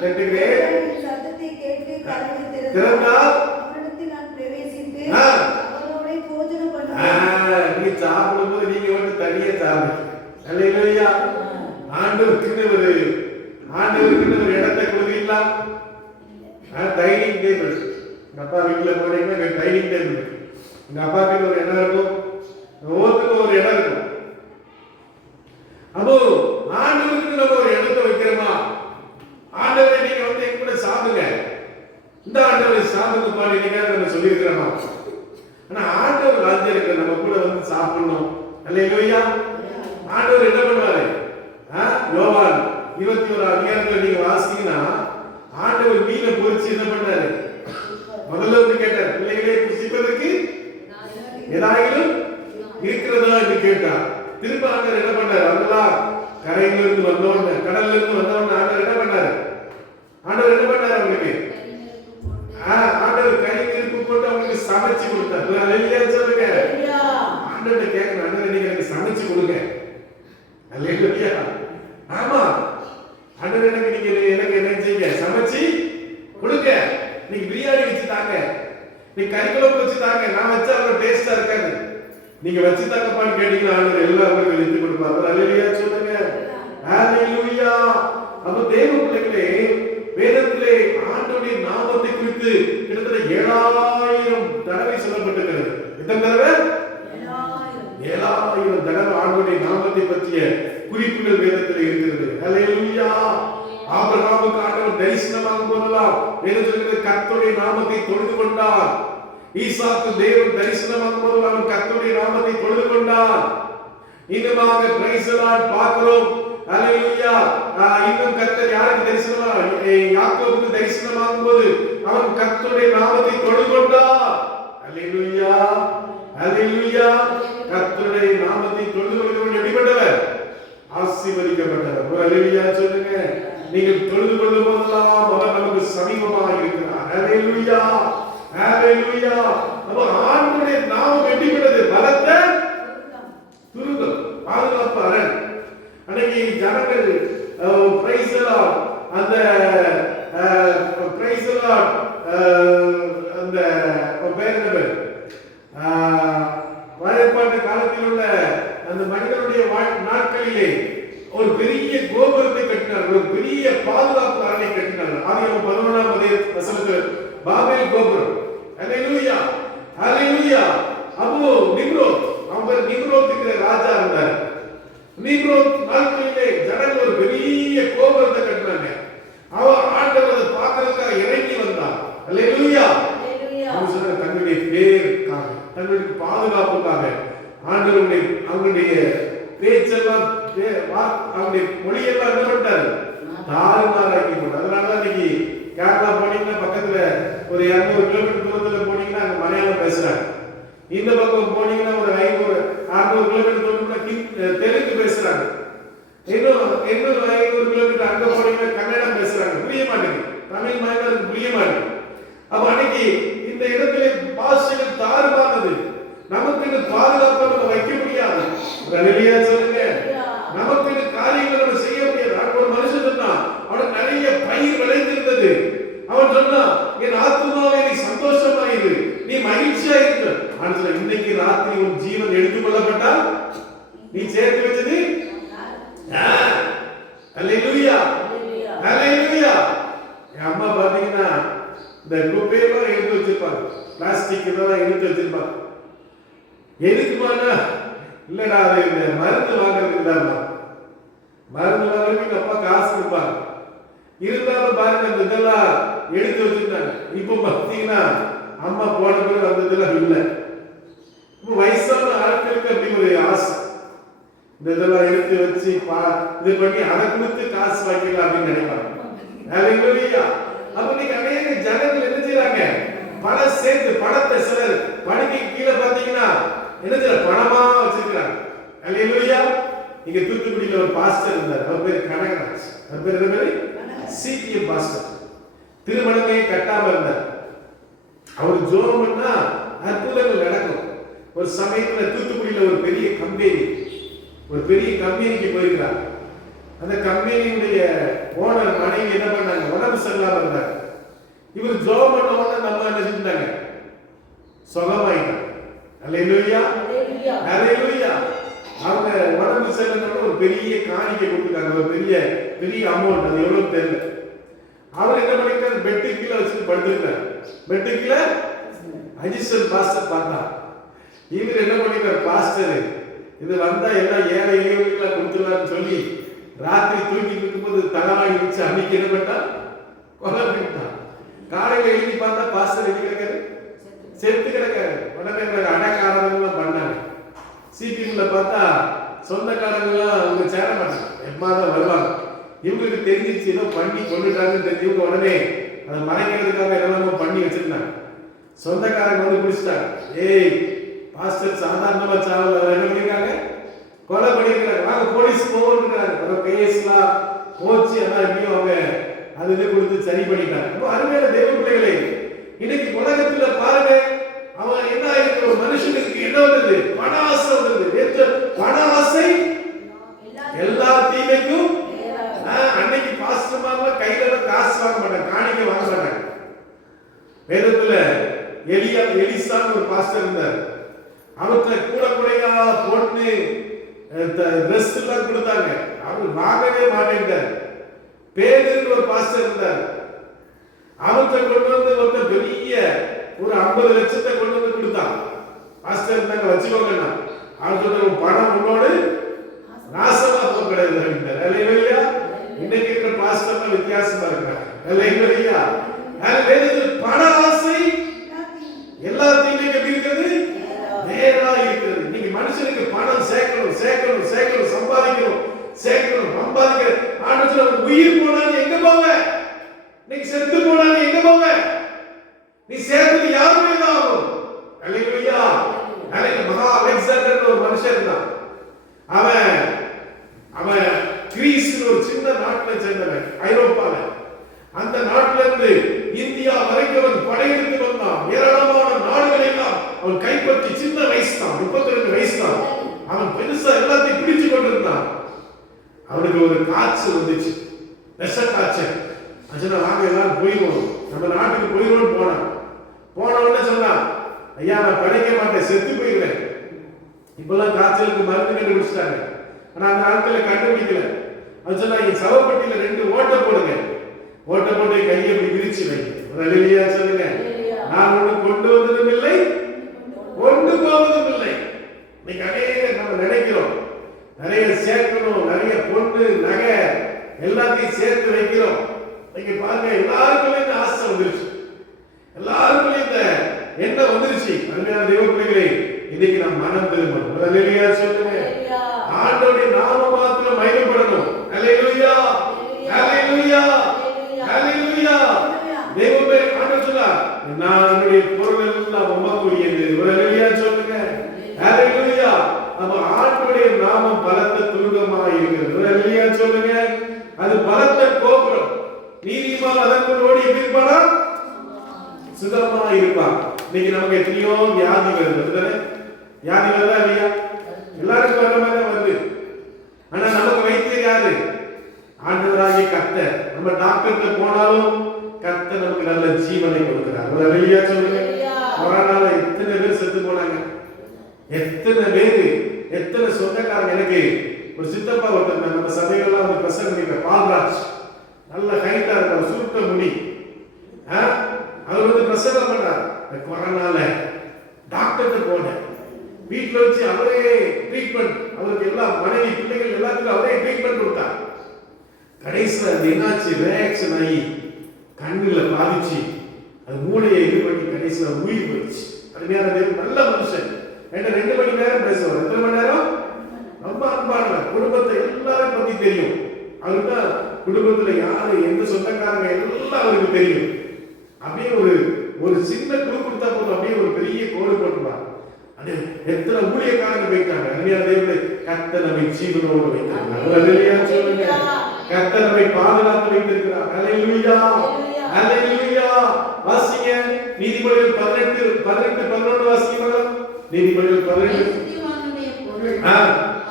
தட்டுகிறேன், சத்தத்தை கேட்டு கதவை திறந்தால் அவனிடத்தில் நான் பிரவேசித்து அவனோட போஜனம் பண்ணுவேன். நீங்க சாப்பிடும்போது நீங்க வந்து தனியே சாப்பிடுங்க. அல்லேலூயா. ஆண்டவருக்குன்னு ஒரு இடத்தை கொடுக்கீங்களா? Dining table. எங்க அப்பா வீட்டுல போனீங்கன்னா டைனிங் டேபிள் இருக்கு. எங்க அப்பா வீட்டுல ஒரு இடம் இருக்கும், ஒவ்வொருத்துக்கும் ஒரு இடம் இருக்கும். அப்போ ஆண்டவருக்கு நம்ம ஒரு இடத்தை வைக்கிறோமா? ஆண்டவரை நீங்க வந்து எங்க கூட சாப்பிடுங்க, இந்த ஆண்டவரை சாப்பிடுங்க பாடி நீங்க நம்ம சொல்லியிருக்கிறோமா? ஆனா ஆண்டவர் ராஜ்யத்துல நம்ம கூட வந்து சாப்பிடணும். அல்லேலூயா. ஆண்டவர் என்ன பண்ணுவாரு? யோவான் 21ஆம் அதிகாரத்துல நீங்க வாசிங்கன்னா ஆண்டவர் மீனை பொரிச்சு என்ன பண்ணாரு? முதல்ல வந்து கேட்டார், பிள்ளைகளே புசிப்பதற்கு ஏதாயிலும் இருக்கிறதா என்று கேட்டார். திரும்ப ஆண்டவர் என்ன பண்ணாரு? அதெல்லாம் கரையில இருந்து வந்தவன, கடல்ல இருந்து வந்தவன ஆண்டவர் என்ன பண்ணாரு? அவங்களுக்கு ஆண்டவர் கை திருப்பு போட்டு அவங்களுக்கு சமைச்சு கொடுத்தார். அல்லேலூயா சொல்லுங்க. ஆண்டவர்கிட்ட கேட்கணும், ஆண்டவரே நீங்க எனக்கு சமைச்சு கொடுங்க. அல்லேலூயா. ஆமா, ஆண்டவர் நீ கறிக்குழம்பு வச்சு தாங்க, நான் வச்சா அவ்வளவு டேஸ்டா இருக்காது, நீங்க வச்சு தாங்கப்பான்னு கேட்டீங்கன்னா ஆண்டவர் எல்லாம் உங்களுக்கு எடுத்து கொடுப்பார். அல்லேலூயா சொல்லுங்க. ஹalleluya. அப்ப தேவ பிள்ளைகளே, வேதத்திலே ஆண்டவருடைய நாமத்தை குறித்து கிட்டத்தட்ட 7000 தடவை சொல்லப்பட்டிருக்கிறது. எத்தனை தடவை? 7000 தடவை ஆண்டவருடைய நாமத்தை பற்றிய குறிப்புகள் வேதத்திலே இருக்கிறது. ஹalleluya. ஆபிரகாமுக்கு ஆண்டவர் தரிசனமாகும் போதெல்லாம் வேதம் சொல்கிறது கர்த்தருடைய நாமத்தை தொழுது கொண்டார். ஈசாக்கு தேவன் தரிசனமாகும் போது அவன் கர்த்தருடைய நாமத்தை தொழுது கொண்டான். இன்னுமாக பிரைஸ் தி லார்ட் பார்க்கிறோம். ஹalleluya. இன்னும் கர்த்தர் யாருக்கு தரிசனமாக, யாக்கோபுக்கு தரிசனமாகும் போது அவன் கர்த்தருடைய நாமத்தை தொழுது கொண்டான். ஹalleluya. ஹalleluya. கர்த்தருடைய நாமத்தை தொழுது கொள்கிறவன் எப்படிப்பட்டவர்? ஆசீர்வதிக்கப்பட்டவர். ஹalleluya சொல்லுங்க. நீங்கள் தொழுது கொள்ளும் போதெல்லாம் அவர் நமக்கு சமீபமாக இருக்கிறார். ஹalleluya. ஹalleluya. அப்ப ஆண்டவருடைய நாமம் எப்படிப்பட்டது? பலத்த துருகம், பாதுகாப்பு அரண். அன்னைக்கு ஜனங்கள் பிரைஸ் தி லார்ட், அந்த பிரைஸ் தி லார்ட், அந்த பேர் என்ன பேர், வாழைப்பாட்டு காலத்தில் உள்ள அந்த மனிதனுடைய நாட்களிலே ஒரு பெரிய கோபுரத்தை கட்டினார், ஒரு பெரிய பாதுகாப்பு அரணை கட்டினார். ஆதியாகமம் 11ஆம் வசனத்தில் பாபேல் கோபுரம். ஹalleluya. ஹalleluya. அப்போ நிம்ரோத், அவர் நிம்ரோத்துக்கு ராஜா இருந்தார். நிம்ரோத் நாட்களிலே ஜனங்கள் ஒரு பெரிய கோபுரத்தை கட்டினாங்க. அவர் ஆண்டவர் அதை பார்க்கறதுக்காக இறங்கி வந்தார். ஹalleluya. அவர் சொன்ன தன்னுடைய பேருக்காக, தன்னுடைய பாதுகாப்புக்காக ஆண்டவருடைய அவருடைய பேச்செல்லாம், அவருடைய மொழியெல்லாம் என்ன பண்ணிட்டாரு? தாறுமாறாக்கி போட்டார். அதனாலதான் இன்னைக்கு கேரளா போனீங்கன்னா பக்கத்துல ஒரு 200 கிலோமீட்டர் தூரத்துல போனீங்கன்னா அங்க மலையாளம் பேசுறாங்க. இந்த பக்கம் போனீங்கன்னா ஒரு 500-600 கிலோமீட்டர் தூரத்துல தெலுங்கு பேசுறாங்க. இன்னும் 500 கிலோமீட்டர் அங்க போனீங்கன்னா கன்னடம் பேசுறாங்க. புரிய மாட்டேங்குது, தமிழ் மாநிலத்துக்கு புரிய மாட்டேங்குது. அப்ப அன்னைக்கு இந்த இடத்துல பாஷைகள் தாறுமானது. நமக்கு பாதுகாப்பை நம்ம வைக்க முடியாது. ஹalleluya சொல்லுங்க. நமக்கு காரியங்களை நம்ம செய்ய முடியாது. ஒரு மனுஷன் சொன்னான், அவனுக்கு நிறைய பயிர் விளைந்திருந்தது. அவன் சொன்னான், என் ஆத்துமாவே நீ சந்தோஷமாயிரு, நீ மகிழ்ச்சியா இரு. ஆனா இன்னைக்கு ராத்திரி உன் ஜீவன் எடுத்துக்கொள்ளப்பட்டால் நீ சேர்த்து வச்சது ஹalleluya. ஹalleluya. என் அம்மா பாத்தீங்கன்னா இந்த குப்பையெல்லாம் எடுத்து வச்சிருப்பாங்க, பிளாஸ்டிக் இதெல்லாம் எடுத்து வச்சிருப்பாங்க. எதுக்குமானா, இல்லடா அது இந்த மருந்து வாங்குறதுக்கு தான், மருந்து வாங்குறதுக்கு அப்பா காசு கொடுப்பாங்க. இருந்தாலும் பாருங்க அந்த இதெல்லாம் எடுத்து வச்சிருந்தாங்க. இப்போ பார்த்தீங்கன்னா அம்மா போன பிறகு அந்த இதெல்லாம் இல்லை. இப்போ வயசான ஆட்களுக்கு அப்படி ஒரு ஆசை, இந்த இதெல்லாம் எடுத்து வச்சு இது பண்ணி அதை கொடுத்து காசு வாங்கிக்கலாம் அப்படின்னு நினைப்பாங்க. ஹalleluya. அப்ப நீங்க அநேக ஜனங்கள் என்ன செய்றாங்க? பணம் சேர்த்து, பணத்தை சிலர் பணத்துக்கு கீழே பார்த்தீங்கன்னா என்ன செய்ய பணமா வச்சிருக்காங்க. ஹalleluya. இங்க தூத்துக்குடியில ஒரு பாஸ்டர் இருந்தார், அவர் பேர் கனகராஜ். அவர் பேர் என்ன பேரு? CTM pastor. திருமணமே கட்டாம இருந்தார். அவர் ஜோம் பண்ணா அற்புதங்கள் நடக்கும். ஒரு சமயத்துல தூத்துக்குடியில ஒரு பெரிய கம்பெனிக்கு போயிருக்கிறார். அந்த கம்பெனியுடைய ஓனர் மனைவி என்ன பண்ணாங்க? உடம்பு சரியில்லாம இருந்தாங்க. இவர் ஜோம் பண்ணவங்க நம்ம என்ன செஞ்சாங்க? சுகமாயிட்டாங்க. ஹalleluya. ஹalleluya. அவங்க உடம்பு சரியில்லாம ஒரு பெரிய காணிக்கை கொடுத்தாங்க, ஒரு பெரிய அமௌண்ட். அது எவ்வளவு தெரியல. அவர் என்ன பண்ணிருக்காரு? பெட்டு கீழே வச்சுட்டு படுத்திருக்காரு. பெட்டு கீழே அஜிஸ்டன் பாஸ்டர் பார்த்தா. இவர் என்ன பண்ணிருக்காரு? பாஸ்டர் இது வந்தா எல்லாம் ஏழை எளியவர்களுக்கு கொடுத்துடலாம்னு சொல்லி ராத்திரி தூங்கிட்டு இருக்கும்போது தலைவாங்கி வச்சு அன்னைக்கு என்ன பண்ணா? கொலை பண்ணிட்டான். காலையில எழுதி பார்த்தா பாஸ்டர் எங்க கிடக்காரு? செத்து கிடக்காரு. உடனே அடக்காரங்கெல்லாம் பண்ணாங்க. சிபிஎம்ல பார்த்தா சொந்தக்காரங்கெல்லாம் அவங்க சேர மாட்டாங்க, எம்மாதான் வருவாங்க. இவங்களுக்கு தெரிஞ்சிச்சு ஏதோ பண்ணி கொண்டுட்டாங்கன்னு தெரிஞ்சவங்க உடனே அதை மறைக்கிறதுக்காக என்னெல்லாமோ பண்ணி வச்சிருந்தாங்க. சொந்தக்காரங்க வந்து பிடிச்சிட்டாங்க. ஏய் பாஸ்டர் சாதாரணமா சாவல, என்ன பண்ணிருக்காங்க? கொலை பண்ணிருக்காங்க, வாங்க போலீஸ் போகிறாங்க. கேஸ்லாம் போச்சு, அதான் எப்படியும் அவங்க அது இது கொடுத்து சரி பண்ணிட்டாங்க. ரொம்ப அருமையான தேவ பிள்ளைகளே, இன்னைக்கு உலகத்துல பாருங்க, அவன் என்ன ஆயிருக்கு? ஒரு மனுஷனுக்கு என்ன வந்தது? பண ஆசை வந்தது. பண ஆசை எல்லா தீமைக்கும். அன்னைக்கு பாஸ்டர்மார்லாம் கையில காசு வாங்க மாட்டாங்க, காணிக்கை வாங்க மாட்டாங்க. வேதத்துல எலிசான்னு ஒரு பாஸ்டர் இருந்தார். அவர்கிட்ட கூட கூடையா போட்டு ட்ரெஸ் எல்லாம் கொடுத்தாங்க. அவர் வாங்கவே மாட்டேன்ட்டார். பேதுருன்னு ஒரு பாஸ்டர் இருந்தார். அவர்கிட்ட கொண்டு வந்து ஒருத்தர் பெரிய ஒரு 50 லட்சத்தை கொண்டு வந்து கொடுத்தான். பாஸ்டர் இருந்தாங்க, வச்சுக்கோங்கண்ணா. அவர் சொன்ன பணம் உன்னோடு நாசமா போகிறது அப்படின்ட்டார். அல்லேலூயா. இன்னைக்கு இருக்கிற பாஸ்டர்லாம் வித்தியாசமா இருக்கிறாங்க. அல்லேலூயா. பண ஆசை எல்லாத்தையும் எப்படி இருக்கிறது? நேரா இருக்கிறது. நீங்க மனுஷனுக்கு பணம் சேர்க்கணும் சேர்க்கணும் சேர்க்கணும், சம்பாதிக்கணும் சேர்க்கணும் சம்பாதிக்கணும். ஆனா உயிர் போனாலும் எங்க போவ? நீ செத்து போனாலும் எங்க போவ? நீ சேர்த்தது யாருமே தான் ஆகும். அல்லேலூயா. மகா அலெக்சாண்டர் ஒரு மனுஷன் இருந்தான். அவன் கிரீஸ் ஒரு சின்ன நாட்டுல சேர்ந்தவன், ஐரோப்பால. அந்த நாட்டில இருந்து இந்தியா வரைக்கும் அவன் படையெடுத்து வந்தான். ஏராளமான நாடுகளை எல்லாம் அவன் கைப்பற்றி, சின்ன வயசு தான், 32 வயசு தான். அவன் பெருசா எல்லாத்தையும் பிடிச்சு கொண்டிருந்தான். அவனுக்கு ஒரு காய்ச்சல் வந்துச்சு, விஷ காய்ச்சல். அச்சனா வாங்க எல்லாரும் போயிடுவோம், நம்ம நாட்டுக்கு போயிடுவோம் போன உடனே சொன்னான், ஐயா நான் படைக்க மாட்டேன், செத்து போயிடுவேன். இப்பெல்லாம் காய்ச்சலுக்கு மருந்து கண்டுபிடிச்சிட்டாங்க, ஆனா அந்த நாட்களை கண்டுபிடிக்கல. அது சொன்னா சவப்பட்டியில 2 ஓட்டை போடுங்க, ஓட்டை போட்டு கையை இப்படி விரிச்சு வைங்க. அல்லேலூயா சொல்லுங்க. நான் ஒண்ணு கொண்டு வந்ததும் இல்லை, கொண்டு போவதும் இல்லை. இன்னைக்கு அநேக நம்ம நினைக்கிறோம் நிறைய சேர்க்கணும், நிறைய பொண்ணு நகை எல்லாத்தையும் சேர்த்து வைக்கிறோம். நீங்க பாருங்க, எல்லாருக்குமே இந்த ஆசை வந்துருச்சு, எல்லாருக்குமே இந்த எண்ணம் வந்துருச்சு. அருமையான தெய்வ பிள்ளைகளே, இன்னைக்கு நம்ம மனம் திரும்பணும். அல்லேலூயா சொல்லுங்க. ஆண்டவருடைய நாம மாத்திரம் மகிமைப்படணும். அல்லேலூயா அல்லேலூயா அல்லேலூயா. தெய்வமே ஆண்டவர் சொன்னார், நான் என்னுடைய பொருள் எல்லாம் உமக்குரியது. அல்லேலூயா சொல்லுங்க. அல்லேலூயா. அப்ப ஆண்டவருடைய நாமம் பலத்த துருகமாக இருக்கிறது. அல்லேலூயா சொல்லுங்க. அது பலத்த கோபுரம், நீதிமான் அதற்குள் ஓடி இருப்பானா? சுகமா இருப்பான். இன்னைக்கு நமக்கு எத்தனையோ வியாதி வருது, வியாதி வருதா இல்லையா? எல்லாருக்கும் வர மாதிரி வருது. ஆனா நமக்கு வைத்தியர் யாரு? ஆண்டவராகிய கர்த்தர். நம்ம டாக்டர்கிட்ட போனாலும் கர்த்தர் நமக்கு நல்ல ஜீவனை கொடுக்கிறார். அல்லேலூயா சொல்லுங்க. கொரோனால எத்தனை பேர் செத்து போனாங்க, எத்தனை பேர், எத்தனை சொந்தக்காரங்க. எனக்கு ஒரு சித்தப்பா ஒருத்தர் நம்ம சபைகள்லாம் வந்து பிரசங்கம் பண்ணிக்கிற பால்ராஜ், நல்ல ஹைட்டா இருக்கார், சுருட்ட முடி. அவர் வந்து பிரசங்கம் பண்றார். கொரோனால டாக்டர்கிட்ட போன, வீட்டுல வச்சு அவரே ட்ரீட்மெண்ட், அவருக்கு எல்லாம் மனைவி பிள்ளைகள் எல்லாத்துக்கும் அவரே ட்ரீட்மெண்ட் கொடுத்தார். கடைசியில் அது என்னாச்சு, ரியாக்ஷன் ஆகி கண்ணுல பாதிச்சு அது மூளையை இது பண்ணி கடைசியில் உயிர் போயிடுச்சு. அருமையான தேவன், நல்ல மனுஷன். 2 மணி நேரம் பேசுவார். எத்தனை மணி நேரம்? ரொம்ப அன்பானவர். குடும்பத்தை எல்லாரும் பத்தி தெரியும். அவருக்கு குடும்பத்துல யாரு எந்த சொந்தக்காரங்க எல்லாம் அவருக்கு தெரியும். அப்படியே ஒரு சின்ன குழு கொடுத்தா போதும், அப்படியே ஒரு பெரிய கோடு போட்டுவார். அது எத்தனை ஊழியக்காரங்க போயிட்டாங்க. அருமையான தேவனை, கர்த்தர் நம்மை ஜீவனோடு வைத்திருக்கிறார். அல்லேலூயா சொல்லுங்க. கர்த்தர் நம்மை பாதுகாத்து வைத்திருக்கிறார். அல்லேலூயா அல்லேலூயா. வாசிங்க நீதிமொழிகள் 18:11 வாசிங்க. நீதிமொழிகள் 18. நீதிமானுடைய பொருள்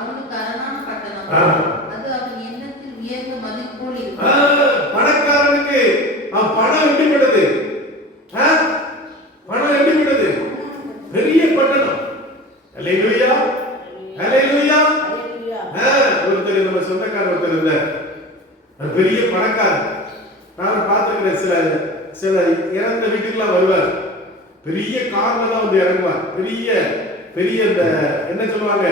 அவனுக்கு அரணான பட்டணம், அது அவன் எண்ணத்தில் உயர்ந்த மதில் போல் இருக்கும். பணக்காரனுக்கு பணம் எப்படிப்பட்டது? பணம் எப்படிப்பட்டது? பெரிய பட்டணம். அல்லேலூயா அல்லேலூயா. ஒருத்தர் நம்ம சொந்தக்காரர் ஒருத்தர் இருந்தார், பெரிய பணக்காரர். நான் பார்த்துக்கிறேன், சில இறந்த வீட்டுக்கெல்லாம் வருவார், பெரிய கார்ல தான் வந்து இறங்குவார். பெரிய பெரிய இந்த என்ன சொல்லுவாங்க,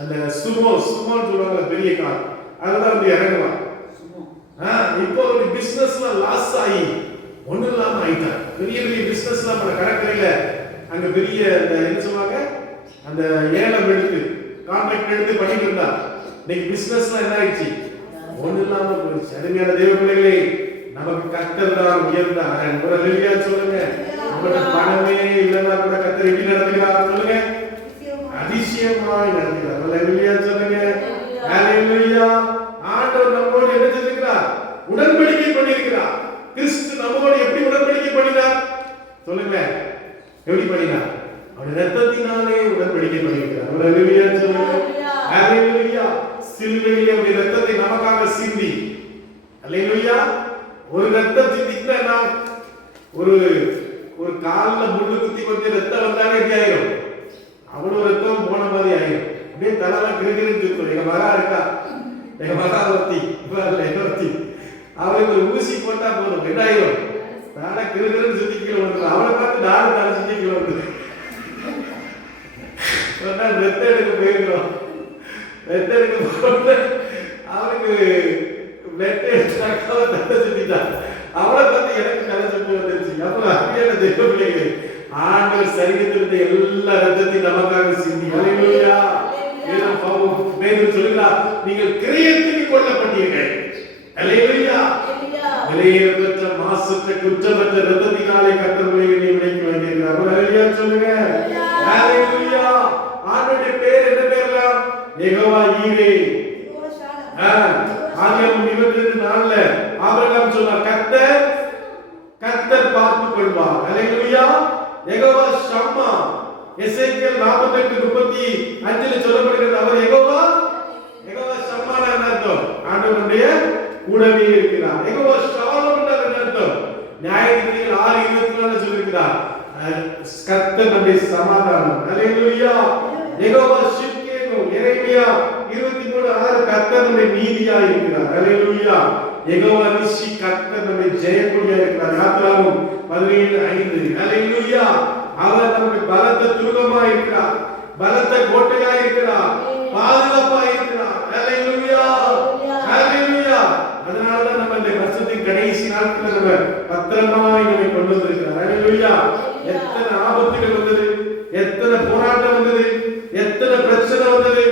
அந்த சுமோன்னு சொல்லுவாங்க, பெரிய கார், அதெல்லாம் வந்து இறங்குவார். இப்போ ஒரு பிசினஸ்ல லாஸ் ஆகி ஒண்ணு இல்லாம ஆயிட்டார். பெரிய பெரிய பிசினஸ்லாம் பண்ண கடற்கரையில அங்க பெரிய என்ன சொல்லுவாங்க, அந்த ஏலம் எடுத்து கான்ட்ராக்ட் எடுத்து பண்ணிட்டு இருந்தா. இன்னைக்கு பிசினஸ்லாம் என்ன ஆயிடுச்சு, ஒண்ணு இல்லாம போயிடுச்சு. அருமையான தேவ பிள்ளைகளே, நமக்கு கர்த்தர் தான் உயர்ந்த அரண். அல்லேலூயா சொல்லுங்க. நம்மகிட்ட பணமே இல்லைன்னா கூட கர்த்தர் எப்படி நடத்துகிறார் சொல்லுங்க? அதிசயமாய் நடத்துகிறார். அல்லேலூயா சொல்லுங்க. அல்லேலூயா. ஆண்டவர் நம்மோடு என்ன செய்திருக்கிறார்? உடன்படிக்கை பண்ணியிருக்கிறார். கிறிஸ்து நம்மோடு எப்படி உடன்படிக்கை பண்ணினார் சொல்லுங்க? எப்படி பண்ணினார்? அவருடைய இரத்தத்தினாலே உடன்படிக்கை பண்ணியிருக்கிறார். அல்லேலூயா சொல்லுங்க. அல்லேலூயா. சிலுவையிலே அவருடைய இரத்தத்தை நமக்காக சிந்தி, அல்லேலூயா. ஒரு இரத்தம் சிந்தினா ஒரு ஒரு காலில் முள்ளு குத்தி கொஞ்சம் ரத்தம் வந்தாலே எப்படி ஆயிரும்? அவ்வளவு ரத்தம் போன மாதிரி ஆயிரும். அப்படியே தலைலாம் கிருகிருன்னு சுத்தும். எங்க மகா இருக்கா, எங்க மகா ஒருத்தி ஒருத்தி, அவளுக்கு ஒரு ஊசி போட்டா போதும், என்ன ஆயிரும்? தானே கிருகிருன்னு சுத்தி கீழே வந்துடும். அவளை பார்த்து நானும் தலை சுத்தி கீழே வந்துடு. ரத்தம் எடுக்க போயிருக்கிறோம். ரத்தம் எடுக்க போட்டு அவனுக்கு பிளட் எடுத்தாக்கா தலை சுத்திட்டான். அவளை பார்த்து எனக்கு தலை சுத்தி வந்துருச்சு. அப்புறம் அப்படியே தெய்வ பிள்ளைகள் ஆண்டவர் சரீரத்திலிருந்து எல்லா ரத்தத்தையும் நமக்காக சிந்தி, ஹல்லேலூயா. பேதுரு சொல்கிறார், நீங்கள் கிரியத்துக்கு கொல்லப்பட்டீர்கள், ஹல்லேலூயா. விலையேறப்பட்ட மாசற்ற குற்றமற்ற ரத்தத்தினாலே கர்த்தர் உங்களை விலைக்கு வந்திருக்கிறார். ஹல்லேலூயா சொல்லுங்க, ஹல்லேலூயா. ஆண்டவருடைய பேர் என்ன பேர்லாம்? யெகோவா ஈரே. ஆதியாகமம் 22:4 ஆபிரகாம் சொன்னார், கர்த்தர் பார்த்துக் கொள்வார், ஹல்லேலூயா. யெகோவா ஷம்மா. எசேக்கியேல் 48:35 சொல்லப்படுகிறது, அவர் யெகோவா ஷம்மா என்ன அர்த்தம்? ஆண்டவருடைய கூடவே இருக்கிறார். யெகோவா ஷாலோம் என்ன அர்த்தம்? நியாயாதிபதிகள் 6:24 சொல்லியிருக்கிறார், கர்த்தர் நம்முடைய சமாதானம், ஹல்லேலூயா. யெகோவா ஷிக்கேனு, எரேமியா 23:6 கர்த்தர் நம்முடைய நீதியா இருக்கிறார், ஹல்லேலூயா. யெகோவா நிஷி, கர்த்தர் நம்முடைய ஜெயக்கொடியா இருக்கிறார். யாத்ராகமம் 17:5 ஹல்லேலூயா. அவர் நமக்கு பலத்த துருகமா இருக்கிறார், பலத்த கோட்டையா இருக்கிறார், பாதுகாப்பா இருக்கிறார், ஹல்லேலூயா, ஹல்லேலூயா. அதனால தான் நம்ம இந்த வருஷத்தின் கடைசி நாட்களில் நம்ம பத்திரமாய் நம்மை கொண்டு வந்திருக்கிறார், ஹல்லேலூயா. எத்தனை ஆபத்துகள் வந்தது, எத்தனை போராட்டம் வந்தது, எத்தனை பிரச்சனை வந்தது,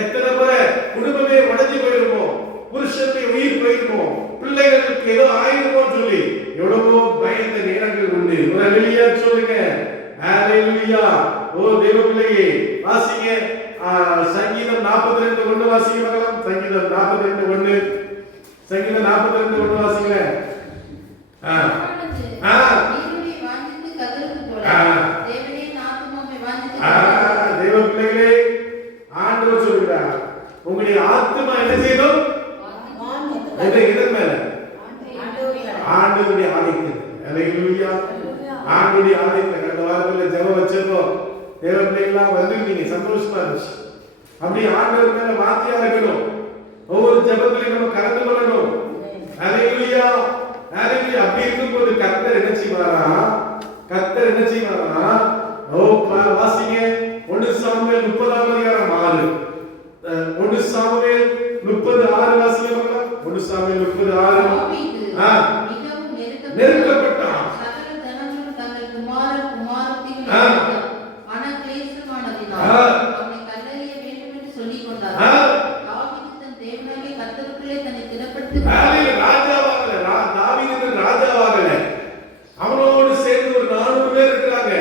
எத்தனை முறை குடும்பமே உடைஞ்சு போயிருப்போம், புருஷனுடைய உயிர் போயிருப்போம், பிள்ளைகளுக்கு ஏதோ ஆயிருமோ சொல்லி எவ்வளவோ பயந்த நேரங்கள் உண்டு. ஒரு ஹல்லேலூயா சொல்லுங்க, ஹல்லேலூயா. ஓ தேவ பிள்ளையே, வாசிங்க சங்கீதம் 42:1 வாசிங்க பார்க்கலாம். சங்கீதம் 42:1, சங்கீதம் 42:1 வாசிங்க. தேவ பிள்ளைகளே, ஆண்டவர் சொல்கிறார், உங்களுடைய ஆத்மா என்ன செய்யணும்? இதன் மேல ஆண்டவருடைய ஆலயத்தில், ஹல்லேலூயா. ஆண்டவருடைய ஆலயத்தில் கடந்த வாரத்தில் ஜெபம் வச்சப்போ தேவ பிள்ளைகள்லாம் வந்து நீங்க சந்தோஷமா இருந்துச்சு. அப்படி ஆண்டவர் மேல வார்த்தையா இருக்கணும். ஒவ்வொரு ஜெபத்திலையும் நம்ம கலந்து கொள்ளணும், ஹல்லேலூயா, ஹல்லேலூயா. அப்படி இருக்கும்போது கர்த்தர் என்ன செய்வாரா? கர்த்தர் என்ன செய்வாரா? ஓ வாசிங்க 1 சாமுவேல் 30:6. 1 சாமுவேல் 30:6 வாசிங்க பார்க்கலாம். 1 சாமுவேல் 30:6. நெருக்கப்பட்டான். சகல ஜனங்களும் தங்கள் குமாரர் குமாரத்திகள் அனக்லேசமானதினால் அவனை கல்லெறிய வேண்டும் என்று சொல்லிக் கொண்டார்கள். தாவீது தன் தேவனாகிய கர்த்தருக்குள்ளே தன்னை திடப்படுத்திக் ராஜாவாகல, தாவீது ராஜாவாகல, அவனோடு சேர்ந்து ஒரு 400 பேர் இருக்கிறாங்க.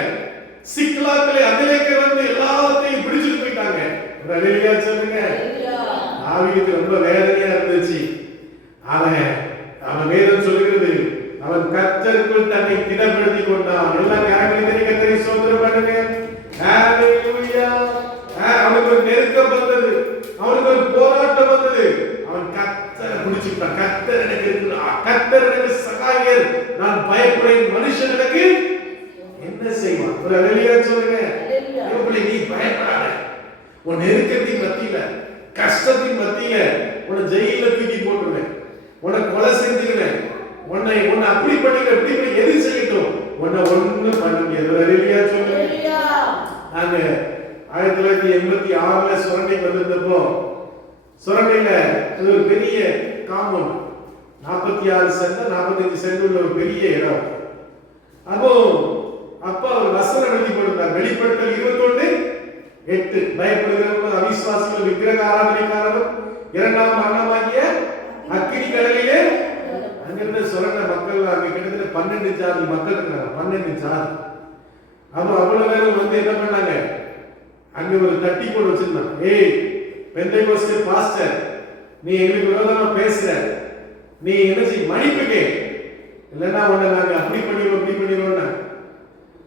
சிக்லாக்களை அதிலேக்கு வந்து எல்லாத்தையும் பிடிச்சிட்டு போயிட்டாங்க. ஹல்லேலூயா சொல்லுங்க. தாவீதுக்கு ரொம்ப வேதனையா இருந்துச்சு. அவன் வேதம் சொல்லுகிறது, அவன் கர்த்தருக்குள் தன்னை திடப்படுத்திக் கொண்டான். எல்லா கரங்களையும் கர்த்தரை ஸ்தோத்திரம் பண்ணுங்க, ஹல்லேலூயா. அவனுக்கு ஒரு நெருக்கம் வந்தது, அவனுக்கு ஒரு போராட்டம் வந்தது. அவன் கர்த்தரை பிடிச்சிட்டான். கர்த்தர் எனக்கு இருக்கிறார், கர்த்தர் எனக்கு சகாயர், நான் பயப்படேன், மனுஷன் எனக்கு என்ன செய்வான்? ஒரு ஹல்லேலூயா சொல்லுங்க. இவங்களே நீ பயப்படாத. உன் நெருக்கத்தின் மத்தியில, கஷ்டத்தின் மத்தியில உன்னை ஜெயில தூக்கி போட்டுருவேன், உன்னை கொலை செஞ்சிருவேன், உன்னை அப்படி பண்ணிக்க, இப்படி பண்ணி எது செய்யட்டும், உன்னை ஒண்ணும் பண்ண முடியாது. ஒரு ஹல்லேலூயா சொல்லுங்க. நாங்க 1986 சுரண்டைக்கு வந்திருந்தப்போ, சுரண்டையில ஒரு பெரிய காம்பவுண்ட், 46 சென்ட் 45 சென்ட் உள்ள ஒரு பெரிய இடம். அப்போ ஒரு வசனம் எழுதி கொடுத்தார், வெளிப்படுத்தல் 21:8. பயப்படுகிறவர்கள் அவிசுவாசிகள் விக்கிரக ஆராதனைக்காரரும் 2ஆம் மரணமாகிய அக்கினி கடலிலே. அங்கிருந்த சுரண்ட மக்கள் அங்க கிட்டத்தட்ட 12 ஜாதி மக்கள் இருக்காங்க, 12 ஜாதி. அப்போ அவ்வளவு பேரும் வந்து என்ன பண்ணாங்க, அங்க ஒரு தட்டி போட்டு வச்சிருந்தாங்க. ஏய் பெந்தேகோஸ்தே பாஸ்டர், நீ எங்களுக்கு விரோதமா பேசுற, நீ என்ன செய்ய, மன்னிப்பு கே, இல்லைன்னா உன்னை நாங்க அப்படி பண்ணிடுவோம் இப்படி பண்ணிடுவோம்.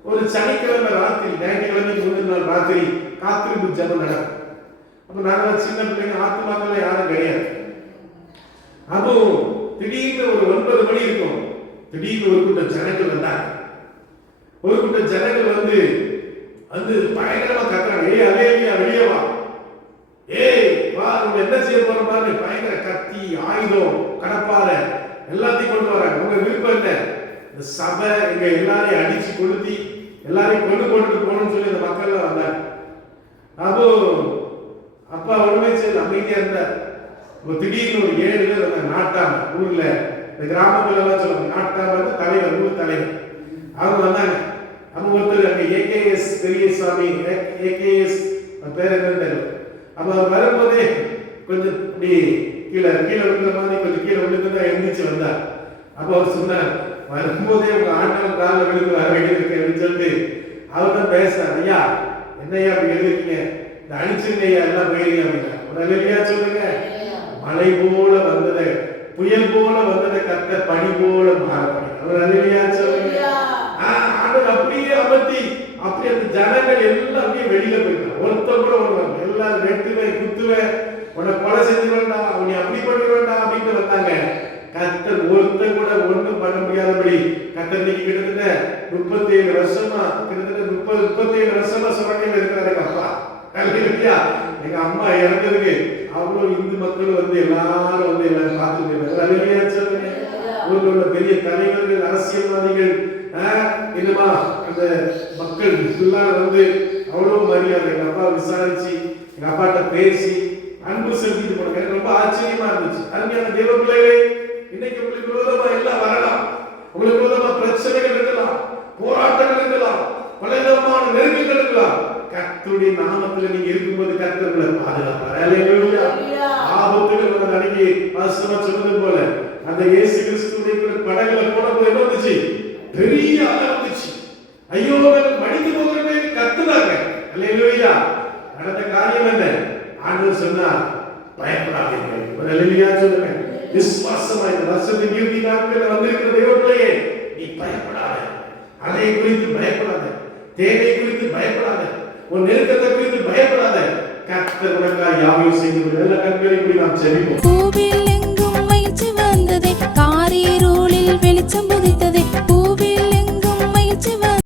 ஒரு சனிக்கிழமை ராத்திரி, ஞாயிற்றுக்கிழமைக்கு முந்தின நாள் ராத்திரி காத்திருப்பு ஜெபம் நடக்கும். அப்ப நாங்க சின்ன பிள்ளைங்க, ஆத்துமாக்கள் யாரும் கிடையாது. அப்போ திடீர்னு ஒரு 9 மணி இருக்கும், திடீர்னு ஒரு கூட்டம் ஜனங்கள் வந்தாங்க. ஒரு கூட்ட ஜனங்கள் வந்து பயங்கரமா கத்துறாங்க, ஏய் அல்லேலூயா வெளியே வா, ஏய் வா, நம்ம என்ன செய்ய போறோம் பாருங்க. பயங்கர கத்தி, ஆயுதம், கடப்பாரை எல்லாத்தையும் கொண்டு வராங்க. உங்க விருப்பம் என்ன? இந்த சபை எங்க எல்லாரையும் அடிச்சு கொளுத்தி எல்லாரையும் கொண்டு போகணும்னு சொல்லி இந்த மக்கள் எல்லாம் வந்தாங்க. அப்போ அப்பா ஒண்ணுமே செய்யல, அமைதியா இருந்தார். திடீர்னு ஒரு 7 பேர் வந்தாங்க. நாட்டாம ஊர்ல இந்த கிராமத்துல எல்லாம் சொல்லுவாங்க, நாட்டாம தலைவர், ஊர் தலைவர். அவங்க வந்தாங்க. அவங்க ஒருத்தர் அங்க ஏகேஎஸ் பெரியசாமி, ஏகேஎஸ் பேர் என்னன்னு தெரியல. அப்ப வரும்போதே கொஞ்சம் இப்படி கீழே விழுந்த மாதிரி கொஞ்சம் கீழே விழுந்துதான் எழுந்திரிச்சு வந்தார். அப்ப அவர் சொன்னார், வரும்போதே உங்க ஆண்டவன் காலில் விழுந்து வர வேண்டியிருக்கு அப்படின்னு சொல்லிட்டு அவர் பேசுறார். ஐயா என்னையா அப்படி எழுதிருக்கீங்க, இந்த அழிச்சிருங்க ஐயா, எல்லாம் போயிருங்க அப்படின்னா. ஒரு அல்லேலூயா சொல்லுங்க. மழை போல வந்ததை, புயல் போல வந்ததை கர்த்தர் பனி போல மாறப்படி. ஒரு அல்லேலூயா சொல்லுங்க. ஆண்டவர் அப்படியே அமர்த்தி அப்படி அந்த ஜனங்கள் எல்லாம் அப்படியே வெளியில போயிட்டாங்க. ஒருத்தர் கூட வருவாங்க, எல்லாரும் வெட்டுவேன், குத்துவேன், உன்னை கொலை செஞ்சு வேண்டாம், அவனை அப்படி பண்ணி வேண்டாம் அப்படின்னு வந்தாங்க. கர்த்தர் ஒருத்தர் கூட ஒண்ணும் பண்ண முடியாதபடி கர்த்தர் இன்னைக்கு கிட்டத்தட்ட 37 வருஷமா, கிட்டத்தட்ட 37 வருஷமா சுரண்டையில இருக்கிறாரு எங்க அப்பா. அல்லேலூயா. எங்க அம்மா இறந்ததுக்கு அவ்வளவு இந்து மக்கள் வந்து எல்லாரும் பார்த்துட்டு அல்லேலூயா சொல்லுங்க. ஊர்ல உள்ள பெரிய தலைவர்கள், அரசியல்வாதிகள், என்னமா அந்த மக்கள் எல்லாரும் வந்து அவ்வளவு மரியாதை. எங்க அப்பா விசாரிச்சு எங்க அப்பாட்ட பேசி அன்பு செலுத்திட்டு போனாங்க. எனக்கு ரொம்ப ஆச்சரியமா இருந்துச்சு. அருமையான தேவ பிள்ளைகளே, இன்னைக்கு உங்களுக்கு விரோதமா எல்லாம் வரலாம், உங்களுக்கு விரோதமா பிரச்சனைகள் இருக்கலாம், போராட்டங்கள் இருக்கலாம், பலவிதமான நெருக்கங்கள் இருக்கலாம். கர்த்தருடைய நாமத்துல நீங்க இருக்கும்போது கர்த்தர் உங்களை பாதுகாப்பார். அல்லேலூயா. ஆபத்துகள் வந்த அன்னைக்கு வாசமா சொன்னது போல அந்த இயேசு கிறிஸ்துவுடைய படகுல போனபோது என்ன வந்துச்சு? பெரிய அலை வந்துச்சு. ஐயோ மடிந்து போகிறமே கத்துனாங்க. அல்லேலூயா. நடந்த காரியம் என்ன? ஆண்டவர் சொன்னார், பயப்படாதீர்கள். ஒரு அல்லேலூயா சொல்லுங்க. விசுவாசமா இந்த வருஷத்தின் இறுதி நாட்களில் வந்திருக்கிற தேவர்களே, நீ பயப்படாத. அலை குறித்து பயப்படாத, தேவை குறித்து பயப்படாத, உன் நெருக்கத்தை குறித்து பயப்படாத. கர்த்தர் உனக்காக யாவையும் செய்து எல்லா கண்களையும் நாம் ஜெபிப்போம்.